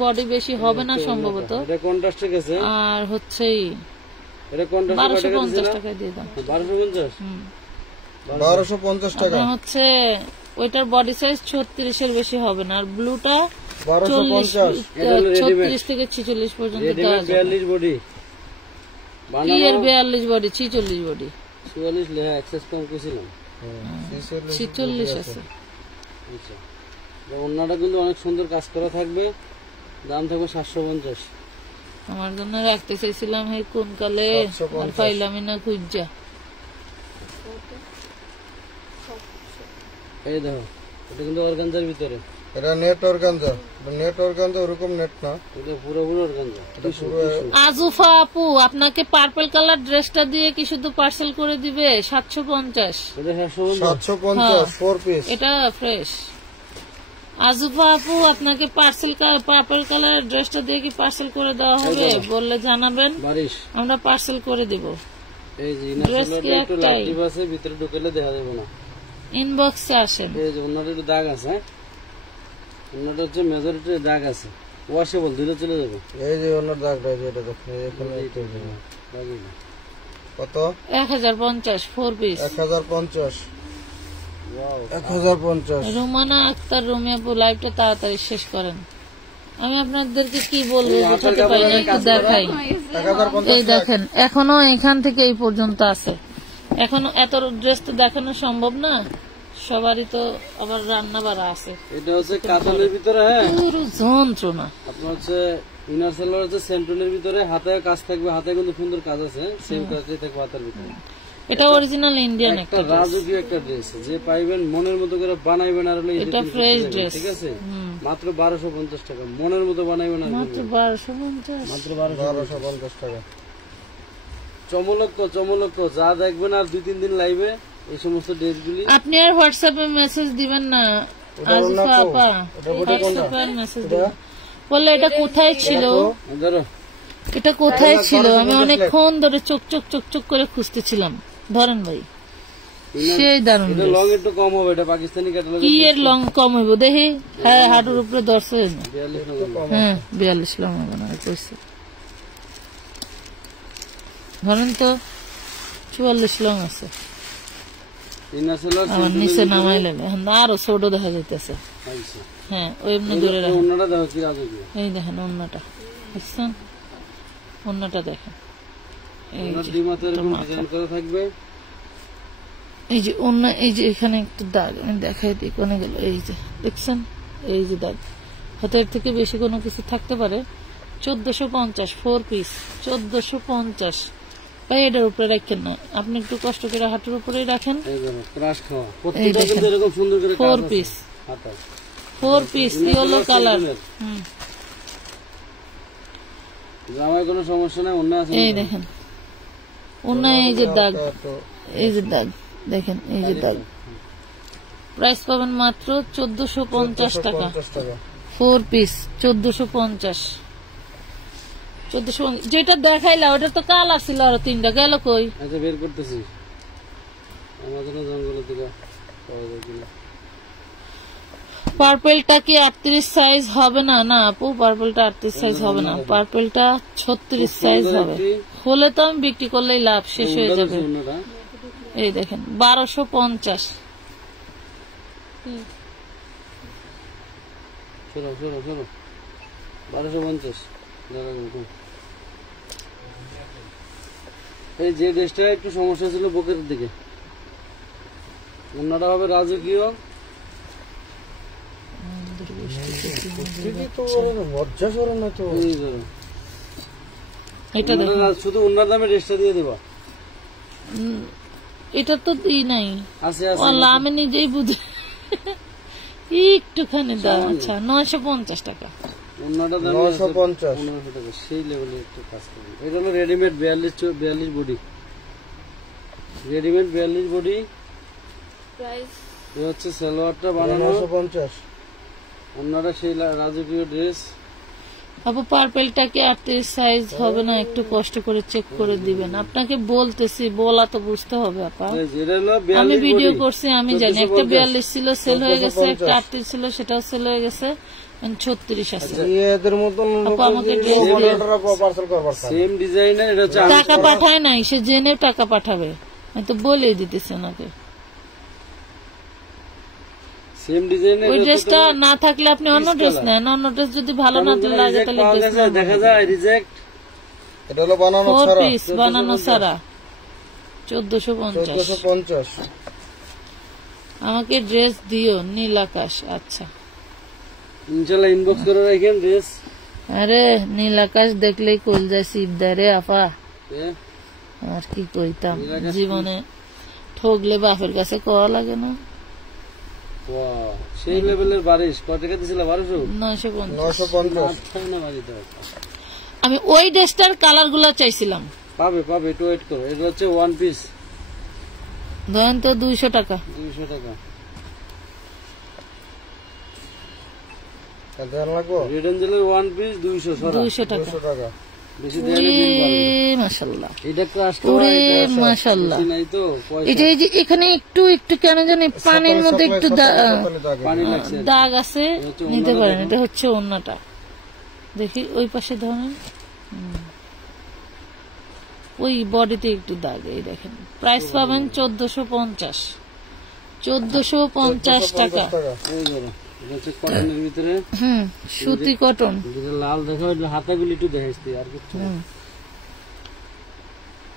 বডি বেশি হবে না সম্ভবত, এটা কন্ট্রাস্টে গেছে, আর হচ্ছে এটা কন্ট্রাস্টে 1250 টাকায় দিয়ে দাও। 1250 1250 টাকা আপনার হচ্ছে ওইটার বডি সাইজ 36-এর বেশি হবে না, আর ব্লুটা 1250 36 থেকে 46 পর্যন্ত দেওয়া যাবে। 42 বডি কি বানানো, এর 42 বডি, 46 বডি, 44 লেখা অ্যাক্সেস কম করেছিলাম। 46 আছে। আচ্ছা, অন্যটা কিন্তু অনেক সুন্দর কাজ করা থাকবে, দাম থাকবে 750। আমার জন্য রাখতে চাইছিলাম এই কোন কালে, আর পাইলামই না খুঁজা। এই দেখো, এটা কিন্তু অর্গানজার ভিতরে, এটা নেট অর্গানজা, নেট অর্গানজা ওরকম নেট না, এটা পুরো অর্গানজা। আজুফা আপু, আপনাকে পার্পল কালার ড্রেসটা দিয়ে কি শুধু পার্সেল করে দিবে? 750। এটা 750। 750 4 পিস। এটা ফ্রেশ। আজুফা আপু, আপনাকে পার্পল কালার ড্রেসটা দিয়ে কি পার্সেল করে দেওয়া হবে? বললে জানাবেন, বারিশ, আমরা পার্সেল করে দিব। এই যে ড্রেস কি একটু একটাই? লাইটিভ আছে, ভিতরে ঢুকলে দেখা যাবে না। ইনবক্সে আসেন। এই যে অন্যটা একটু দাগ আছে, হ্যাঁ, অন্যটা হচ্ছে মেজরিটি দাগ আছে, ওয়াশেবল, ধুলে চলে যাবে। এই যে অন্য দাগটা, এই যে এটা দেখুন, এখানে একটু দাগই না। কত? 1050 4 পিস। 1050 ওয়াও, 1050 রুমানা আক্তার, রুমি আপু লাইভটা তাড়াতাড়ি শেষ করেন। আমি আপনাদেরকে কি বলবো বুঝতে পারি না, একটু দেখাই। 1050 এই দেখেন, এখনো এখান থেকে এই পর্যন্ত আছে, এখনো এত ড্রেস তো দেখানো সম্ভব না, সবারই তো আবার রান্না বাড়া আছে। এটা হচ্ছে কাতানের ভিতরে, হ্যাঁ, পুরো যন্ত্রণা। আপনার হচ্ছে ইনার সেলার হচ্ছে সেন্ট্রনের ভিতরে, হাতে কাজ থাকবে, হাতে কিন্তু সুন্দর কাজ আছে, সেম কাজটাই থাকবে হাতের ভিতরে। এটা অরিজিনাল ইন্ডিয়ান একটা একটা রাজকীয় একটা ড্রেস, যে পাইবেন মনের মতো করে বানাইবেন, আর হলে এই এটা যে ফ্রেশ দেখতে ড্রেস। ঠিক আছে, মাত্র 1250 টাকা, মনের মতো বানাইবেন, আর মাত্র 1250। মাত্র 1250 টাকা। চমলক তো যা দেখবেন আর 2-3 দিন লাইভে এই সমস্ত ড্রেসগুলি। আপনি আর হোয়াটসঅ্যাপে মেসেজ দিবেন না আজফা আপা, হোয়াটসঅ্যাপে মেসেজ দিবেন, বললে এটা কোথায় ছিল, ধরো এটা কোথায় ছিল, আমি অনেকক্ষণ ধরে চোখ চোখ চোখ চোখ করে খুঁজতেছিলাম। ধরেন ভাই, সেই দারুন এটা লং একটু কম হবে, এটা পাকিস্তানি ক্যাটালগ, কি এর লং কম হইব দেখি। হ্যাঁ, হাঁটুর উপরে 10 হয়ে না, 42 হ্যাঁ 42 লং হবে না, কইছে ধরেন তো 44 লং আছে। ইনার সেলার আমার নিচে নামাইলেন, এখন আরো ছোট দেখা যাইতেছে। আচ্ছা, হ্যাঁ, ওই এমনি দূরে রাখেন। অন্যটা দেখো কি রাজকীয়, এই দেখেন অন্যটা, বুঝছেন, অন্যটা দেখেন, এই ওনার যে ডিমাতে এরকম ডিজাইন করা থাকবে। এই যে অন্য, এই যে এখানে একটু দাগ আমি দেখাই দিই, কোনে গেল, এই যে দেখছেন, এই যে দাগ, হয়তো এর থেকে বেশি কোনো কিছু থাকতে পারে। 1450 4 পিস, 1450 ভাই। এটার উপরে রাখেন না, আপনি একটু কষ্ট করে হাঁটুর উপরেই রাখেন। এই দেখো ক্রাশ খাওয়া, প্রত্যেকটা কিন্তু এরকম সুন্দর করে 4 পিস, 4 পিস ইয়েলো কালার। জামায় কোনো সমস্যা নাই, অন্য আছে। এই দেখেন অন্য, এই যে দাগ, এই যে দাগ দেখেন, এই যে দাগ। প্রাইস পাবেন মাত্র 1450 টাকা। 50 টাকা 4 পিস 1450। যেটা দেখাইলা ওটা তো কালার ছিল, আরো 3টা গেল কই? আচ্ছা বের করতেছি, আমাদের জঙ্গলের দিকে পাওয়া যায় কিনা। পার্পেলটা কি 38 সাইজ হবে না? না আপু, পার্পেলটা 38 সাইজ হবে না, পার্পেলটা 36 সাইজ হবে। হলে তো আমি বিক্রি করলেই লাভ শেষ হয়ে যাবে। অন্যটা এই দেখেন 1250। চলো চলো চলো 1250। এই যে ড্রেসটা একটু সমস্যা ছিল বুকের দিকে, অন্যটা হবে রাজকীয়। ঠিকই তো লজ্জা করে না তো। এই ধরো, এটা দেখেন, শুধু অন্যার দামে ড্রেসটা দিয়ে দেবা। এটা তো ই নাই, আছে আছে আল্লাহ আমি নিজেই বুঝি। একটুখানি দাম। আচ্ছা 950 টাকা। অন্যটা দাম 950 1500 টাকা, সেই লেভেলে একটু কাজ করবে। এটা হলো readymade 42 body, readymade 42 body. Price এ হচ্ছে সালোয়ারটা বানানো, 950 অন্যটা সেই রাজকীয় ড্রেস। আপু পার্পেলটা কি 38 সাইজ হবে না? একটু কষ্ট করে চেক করে দিবেন। আপনাকে বলতেছি, বলা তো বুঝতে হবে আপা। যেটা হলো আমি 42 ভিডিও বডি। করছি, আমি জানি। একটা 42 ছিল, সেল হয়ে গেছে। একটা 38 ছিল, সেটাও সেল হয়ে গেছে। 36 আছে। এদের মতন আপু আমাকে ড্রেস পার্সেল করবার সেম ডিজাইনের, এটা হচ্ছে টাকা পাঠায় নাই, সে জেনে টাকা পাঠাবে। আমি তো বলেই দিতেছি ওনাকে। সেম ডিজাইনের। ওই ড্রেসটা না থাকলে আপনি অন্য ড্রেস নেন, অন্য ড্রেস যদি ভালো না লাগে তাহলে ড্রেস দেখা যায় রিজেক্ট। এটা হলো বানানো 4 ছাড়া পিস বানানো সারা 1450। 1450 আমাকে ড্রেস দিও নীল আকাশ। আচ্ছা ইনশাআল্লাহ ইনবক্স করে রাখেন ড্রেস। আরে নীল আকাশ দেখলেই কল যায় শিব দেয় রে আপা। আর কি কইতাম, জীবনে ঠকলে বাপের কাছে কওয়া লাগে না। সেই লেভেলের বারিশ। কত টাকা দিছিল? 950। 950 আমি ওই ড্রেসটার কালার গুলা চাইছিলাম। পাবে পাবে, একটু ওয়েট করো। এটা হচ্ছে ওয়ান পিস, ধরেন তো 200 টাকা। 200 টাকা। দেন লাগবো রেড এঞ্জেলের ওয়ান পিস 200 সরা 200 টাকা। 200 টাকা বেশি দেয়ালে বিল পারবে। মাশাআল্লাহ, এটা ক্রাশ ওরে মাশাআল্লাহ। নাই তো পয়সা এটা এই যে এখানে একটু একটু কেন জানি পানির মধ্যে একটু পানি লাগছে। দাগ আছে, নিতে পারেন। এটা হচ্ছে ওন্নাটা, দেখি ওই পাশে ধরেন। ওই বডিতে একটু দাগ। এই দেখেন প্রাইস পাবেন 1450। 1450 টাকা। এই ধরো, এটা হচ্ছে কটনের ভিতরে। সুতি কটন। যেটা লাল দেখা, ওই হাতাগুলি একটু দেখাইছি, আর কিছু না।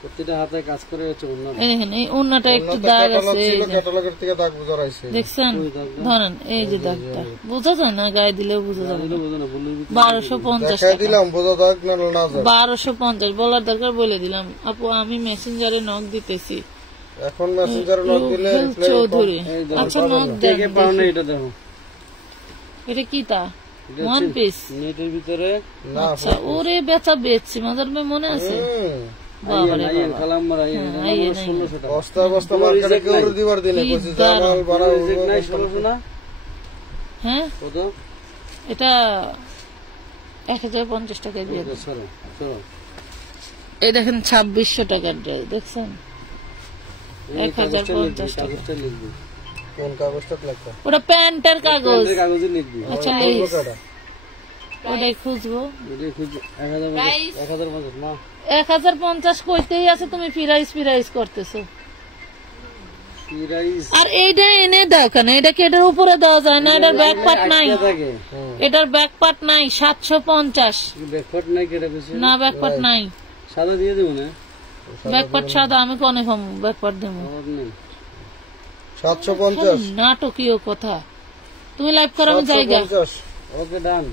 প্রত্যেকটা হাতায় কাজ করে হচ্ছে অন্য। এই দেখেন এই ওন্নাটা একটু দাগ আছে, এই যে ক্যাটালগের থেকে দাগ বুঝা রাইছে দেখছেন। ধরেন এই যে দাগটা বোঝা যায় না, গায়ে দিলেও বোঝা যাবে না। 1250 দেখাই টাকা। দিলাম বোঝা দাগ না না যায়। 1250 বলার দরকার বলে দিলাম। আপু আমি মেসেঞ্জারে নক দিতেছি, এখন মেসেঞ্জারে নক দিলে রুবেল চৌধুরী। আচ্ছা নক দেন। দেখে পাও না, এটা দেখো। এটা কি তা? ওয়ান পিস নেটের ভিতরে। না আচ্ছা ওরে বেচা বেচছি মজার মে মনে আছে? বাবারে আইয়েন বাবা। কালাম মারা আইয়েন। এটা আইয়েন, 1600 টাকা। বস্তা বস্তা মার্কেটে কেউ দিবার দিনে কি কইছে দারুণ। জামাল বাড়া রিজেক্ট নাই 1600 না? হ্যাঁ কত? এটা 1050 টাকা দিয়ে দেন। সরো সরো। এই দেখেন 2600 টাকার ড্রেস দেখছেন, 1050 টাকা। কাগজটা লিখবি। কোন কাগজটা লেখা ওটা প্যান্টের কাগজ, কাগজে লিখবি। আচ্ছা ওটাই খুঁজবো। ওটাই খুঁজ 1050 না 1050 কইতেই আছে, তুমি ফিরাইস করতেছো। আর এইটা এনে দাও কেন? এটা কি এটার উপরে দেওয়া যায় না? এটার ব্যাক পার্ট নাই, এটার ব্যাক পার্ট নাই। 750 ব্যাকপার্ট নাই কেটে বেশি না, ব্যাক পার্ট নাই। সাদা দিয়ে দেব না, ব্যাক পার্ট সাদা আমি কোনে পাবো? ব্যাক পার্ট দেবো। আমার নেই 750 নাটকীয় কথা। তুমি লাইভ করো, আমি জায়গা। ওকে ডান,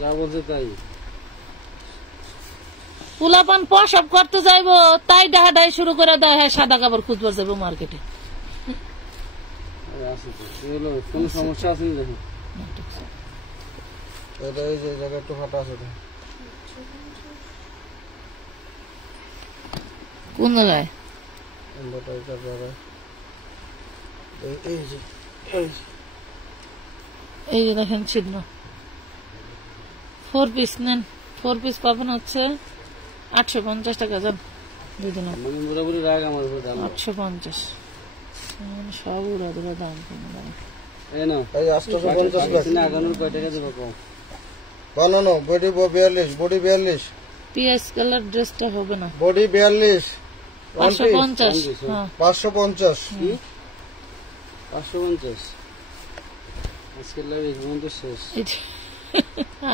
যা বলছে তাই। পুলাপান পশপ করতে যাইবো, তাই ডাহাডাই শুরু করে দেয়। হ্যাঁ সাদা কাপড় খুঁজবার যাবো মার্কেটে। আছে তো এগুলো কোনো সমস্যা আছে না? দেখো এটা এই যে জায়গা একটু ফাটা আছে কোন জায়গায়? এমব্রয়ডারি তারপরে এই যে এই যে দেখেন ছিদ্র 4 পিস নেন 4 পিস পাবেন হচ্ছে 850 টাকা যান দুদিন মানে পুরোপুরি রাগ আমার উপর দাম 850 সব উড়া দুরা দাম কম দাম এই নাও এই 850 টাকা না আগানোর কয় টাকা দেবো কম বানানো বডি 42 বডি 42 পিএস কালার ড্রেসটা হবে না বডি 42 550 হ্যাঁ 550 কি 550 আজকের লাইভ এই পর্যন্ত শেষ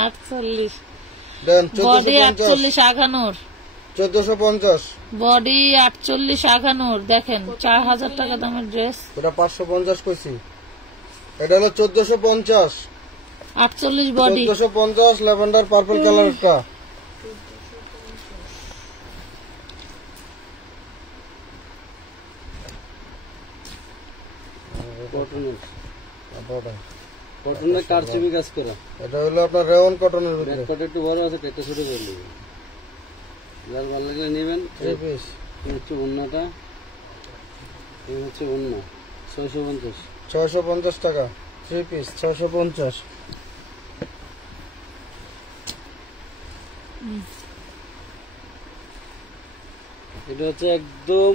48 দেন বডি 1450 48 আগানোর 1450 বডি 48 আগানোর দেখেন 4000 টাকা দামের ড্রেস এটা 550 কইছি এটা হলো 1450 48 বডি 1450 ল্যাভেন্ডার পার্পল কালারটা কটনের কারচুপি কাজ করা এটা হলো আপনার রেওন কটনের ভিতরে ব্যাকপার্ট একটু বড় আছে পেটটা ছোট করে নেবেন যার ভালো লাগলে নেবেন 3 পিস এই হচ্ছে অন্যটা এই হচ্ছে অন্য 650 650 টাকা 3 পিস 650 এটা হচ্ছে একদম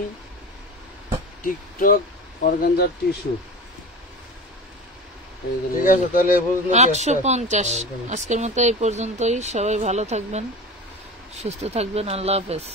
টিকটক অর্গানজার টিস্যু ঠিক আছে তাহলে এই পর্যন্ত 850 আজকের মতো এই পর্যন্তই সবাই ভালো থাকবেন সুস্থ থাকবেন আল্লাহ হাফেজ